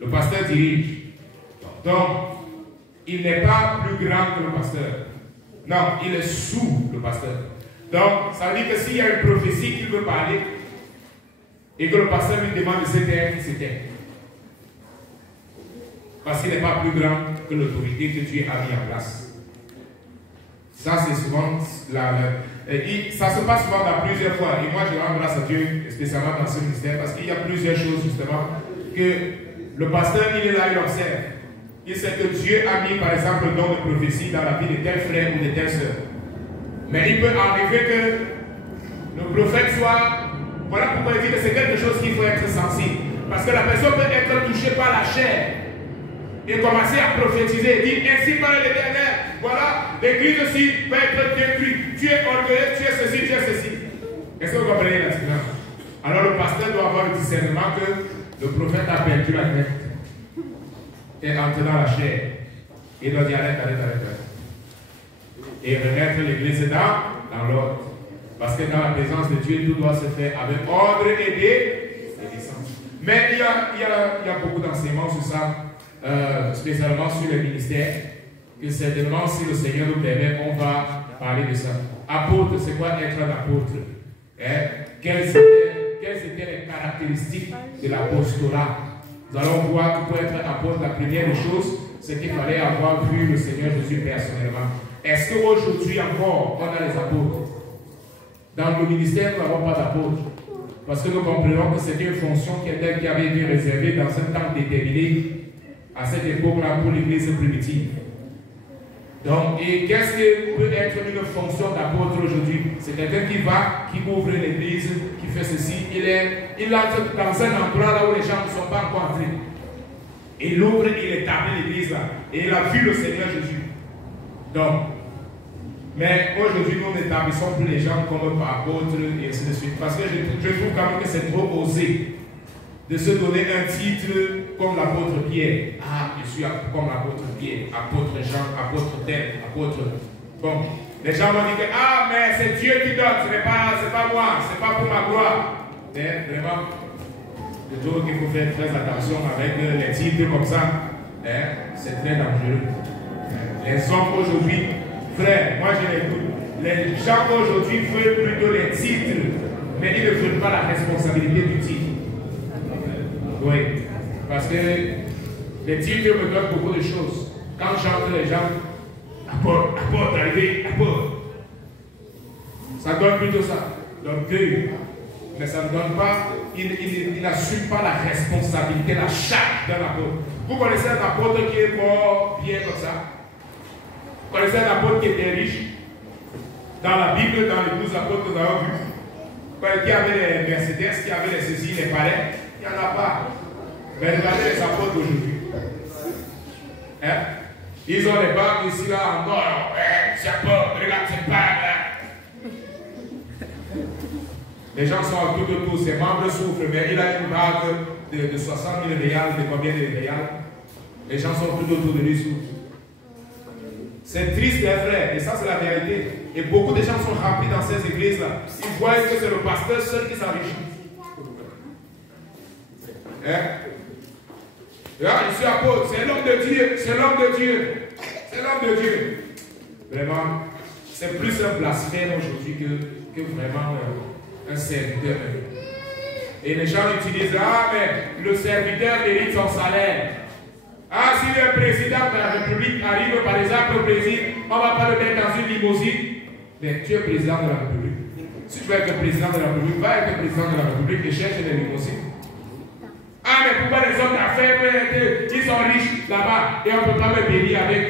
Le pasteur dirige. Donc, il n'est pas plus grand que le pasteur. Non, il est sous le pasteur. Donc, ça veut dire que s'il y a une prophétie qu'il veut parler et que le pasteur lui demande de s'éteindre, il s'éteint. Parce qu'il n'est pas plus grand que l'autorité que Dieu a mis en place. Ça, c'est souvent ça se passe souvent dans plusieurs fois. Et moi, je rends grâce à Dieu, spécialement dans ce ministère, parce qu'il y a plusieurs choses, justement, que le pasteur, il est là, il observe. Il sait que Dieu a mis, par exemple, le don de prophétie dans la vie de tel frère ou de telle sœur. Mais il peut arriver que le prophète soit... Voilà pourquoi il dit que c'est quelque chose qu'il faut être sensible. Parce que la personne peut être touchée par la chair et commencer à prophétiser, dire ainsi par l'Éternel, voilà, l'église aussi va être détruite. Tu es orgueilleux, tu es ceci, tu es ceci. Est-ce que vous comprenez la différence? Alors le pasteur doit avoir le discernement que le prophète a perdu la tête et entré dans la chair. Il doit dire arrête. Et remettre l'église dans l'ordre. Parce que dans la présence de Dieu, tout doit se faire avec ordre et décence. Mais il y a beaucoup d'enseignements sur ça. Spécialement sur le ministère, que certainement si le Seigneur nous permet, on va parler de ça. Apôtre, c'est quoi être un apôtre? Quelles étaient les caractéristiques de l'apostolat? Nous allons voir que pour être apôtre, la première des choses, c'est qu'il fallait avoir vu le Seigneur Jésus personnellement. Est-ce qu'aujourd'hui encore, on a les apôtres? Dans le ministère, nous n'avons pas d'apôtres. Parce que nous comprenons que c'était une fonction qui avait été réservée dans un temps déterminé à cette époque-là pour l'église primitive. Donc, et qu'est-ce que peut être une fonction d'apôtre aujourd'hui? C'est quelqu'un qui ouvre l'église, qui fait ceci. Il entre dans un endroit là où les gens ne sont pas encore entrés. Il ouvre, il établit l'église là. Et il a vu le Seigneur Jésus. Donc, mais aujourd'hui, nous n'établissons plus les gens comme apôtres et ainsi de suite. Parce que je trouve quand même que c'est trop osé de se donner un titre comme l'apôtre Pierre. Ah, je suis comme l'apôtre Pierre, apôtre Jean, apôtre tel, apôtre... Bon, les gens vont dire que, ah, mais c'est Dieu qui donne, ce n'est pas moi, ce n'est pas pour ma gloire. Mais vraiment, je trouve qu'il faut faire très attention avec les titres comme ça. C'est très dangereux. Les hommes aujourd'hui, frère, moi je l'écoute, les gens aujourd'hui veulent plutôt les titres mais ils ne prennent pas la responsabilité du titre. Oui, parce que les titres me donnent beaucoup de choses. Quand j'entends les gens, apporte, arrivé, apporte. Ça donne plutôt ça, l'orgueil. Mais ça ne donne pas, il n'assume pas la responsabilité, la charge d'un apôtre. Vous connaissez un apôtre qui est mort bien comme ça? Vous connaissez un apôtre qui était riche? Dans la Bible, dans les 12 apôtres que nous avons vus, qui avait les Mercedes, qui avait les ceci, les palais, il n'y en a pas. Mais regardez les apôtres d'aujourd'hui. Hein? Ils ont les barres ici, là, encore. C'est apôtre, regarde, c'est pas là. Les gens sont tout autour, ses membres souffrent, mais il a une barbe de 60 000 réals, de combien de réals? Les gens sont tout autour de lui souffrent. C'est triste, les frères, et ça c'est la vérité. Et beaucoup de gens sont remplis dans ces églises-là. Ils voient que c'est le pasteur seul qui s'enrichit. Hein? Là, je suis apôtre, c'est l'homme de Dieu, c'est l'homme de Dieu, c'est l'homme de Dieu. Vraiment, c'est plus un blasphème aujourd'hui que vraiment un serviteur. Et les gens utilisent, ah mais le serviteur mérite son salaire. Ah, si le président de la République arrive par exemple au Brésil, on ne va pas le mettre dans une limousine. Mais tu es président de la République. Si tu veux être président de la République, va être président de la République et cherche des limousines. Ah, mais pourquoi les hommes d'affaires, ils sont riches là-bas et on ne peut pas me bénir avec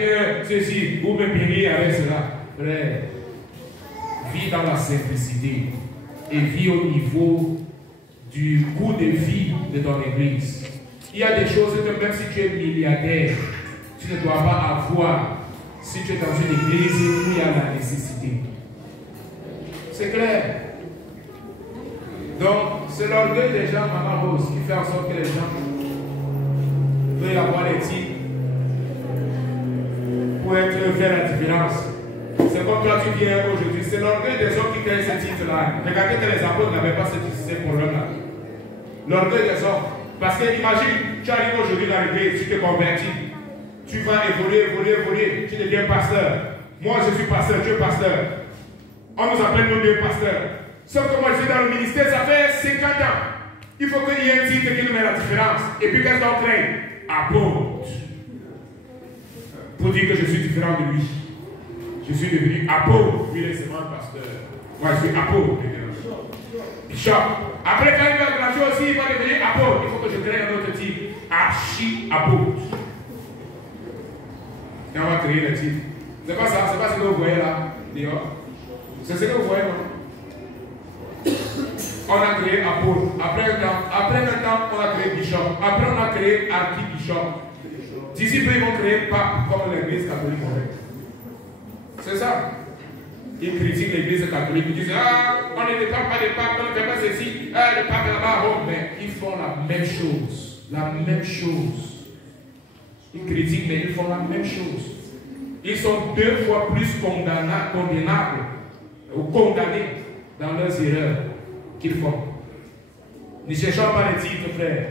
ceci ou me bénir avec cela. Frère, vis dans la simplicité et vis au niveau du coût de vie de ton église. Il y a des choses que même si tu es milliardaire, tu ne dois pas avoir si tu es dans une église où il y a la nécessité. C'est clair. Donc, c'est l'orgueil des gens, Maman Rose, qui fait en sorte que les gens veulent avoir les titres pour faire la différence. C'est comme toi, tu viens aujourd'hui. C'est l'orgueil des hommes qui créent ce titre-là. Regardez que les apôtres n'avaient pas ces problèmes-là. L'orgueil des hommes. Parce que imagine, tu arrives aujourd'hui dans l'église, tu te convertis. Tu vas évoluer, tu deviens pasteur. Moi, je suis pasteur, tu es pasteur. On nous appelle nous deux pasteurs. Sauf que moi, je suis dans le ministère, ça fait 50 ans. Il faut qu'il y ait un titre qui nous met la différence. Et puis, qu'est-ce qu'on crée? Apôtre. Pour dire que je suis différent de lui. Je suis devenu apôtre. Lui, il est seulement pasteur. Moi, je suis apôtre. Bishop. Après, quand il va grandir aussi, il va devenir apôtre. Il faut que je crée un autre titre. Archi-apôtre. Et on va créer le titre. C'est pas ça, c'est pas ce que vous voyez là, dehors. C'est ce que vous voyez, non? On a créé apôtre. Après un temps, on a créé bishop. Après, on a créé archibishop. D'ici peu, ils vont créer pape comme l'église catholique. C'est ça. Ils critiquent l'église catholique. Ils disent, ah, on ne dépend pas des papes, on ne fait pas ceci. Ah, le pape là-bas à Rome. Mais ils font la même chose. La même chose. Ils critiquent, mais ils font la même chose. Ils sont 2 fois plus condamnables ou condamnés dans leurs erreurs qu'ils font. Ne cherchons pas les titres, frère.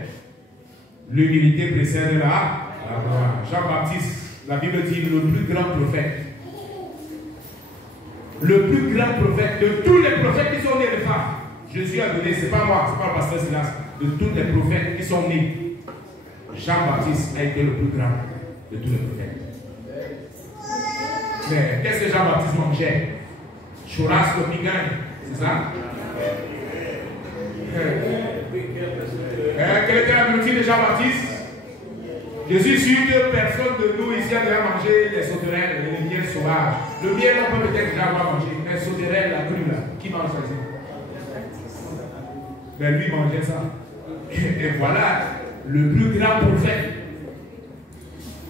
L'humilité précède la gloire. Jean-Baptiste, la Bible dit le plus grand prophète. Le plus grand prophète de tous les prophètes qui sont nés de femmes. Jésus a donné, ce n'est pas moi, ce n'est pas le pasteur Silas, de tous les prophètes qui sont nés. Jean-Baptiste a été le plus grand de tous les prophètes. Mais qu'est-ce que Jean-Baptiste mangeait? Churrasco piquant, c'est ça? Quelle était la nourriture de Jean-Baptiste? Je suis sûr que personne de nous ici a déjà mangé les sauterelles, les miels sauvages. Le miel, on peut peut-être déjà avoir mangé, mais les sauterelles, la crue là, qui mange ça? Mais lui mangeait ça. Et voilà le plus grand prophète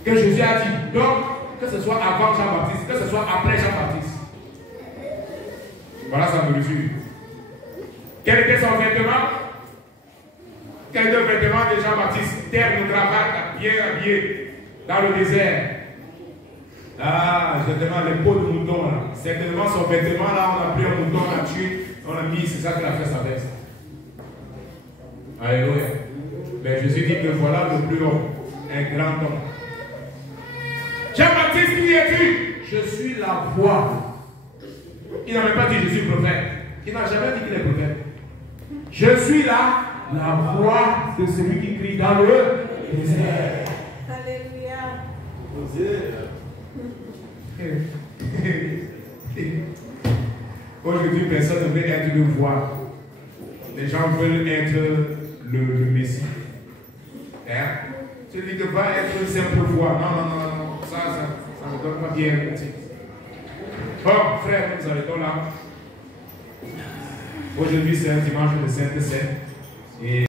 que Jésus a dit. Donc, que ce soit avant Jean-Baptiste, que ce soit après Jean-Baptiste. Voilà sa nourriture. Quel était son vêtement? Quel était le vêtement de Jean-Baptiste? Terre de cravate, bien habillé, dans le désert. Ah, je demande les peaux de mouton là. Certainement son vêtement là, on a pris un mouton, on l'a tué, on l'a mis, c'est ça qu'il a fait sa veste. Alléluia. Mais Jésus dit que voilà le plus haut, un grand homme. Jean-Baptiste, qui es-tu? Je suis la voix. Il n'avait pas dit je suis prophète. Il n'a jamais dit qu'il est prophète. Je suis là, la voix de celui qui crie dans le désert. Alléluia. Aujourd'hui, personne ne veut être une voix. Les gens veulent être le Messie. Hein? Celui qui va être une simple voix. Non, non, non, non. Ça ne donne pas bien. Bon, frère, nous arrêtons là. Aujourd'hui, c'est un dimanche de Sainte Seine. Et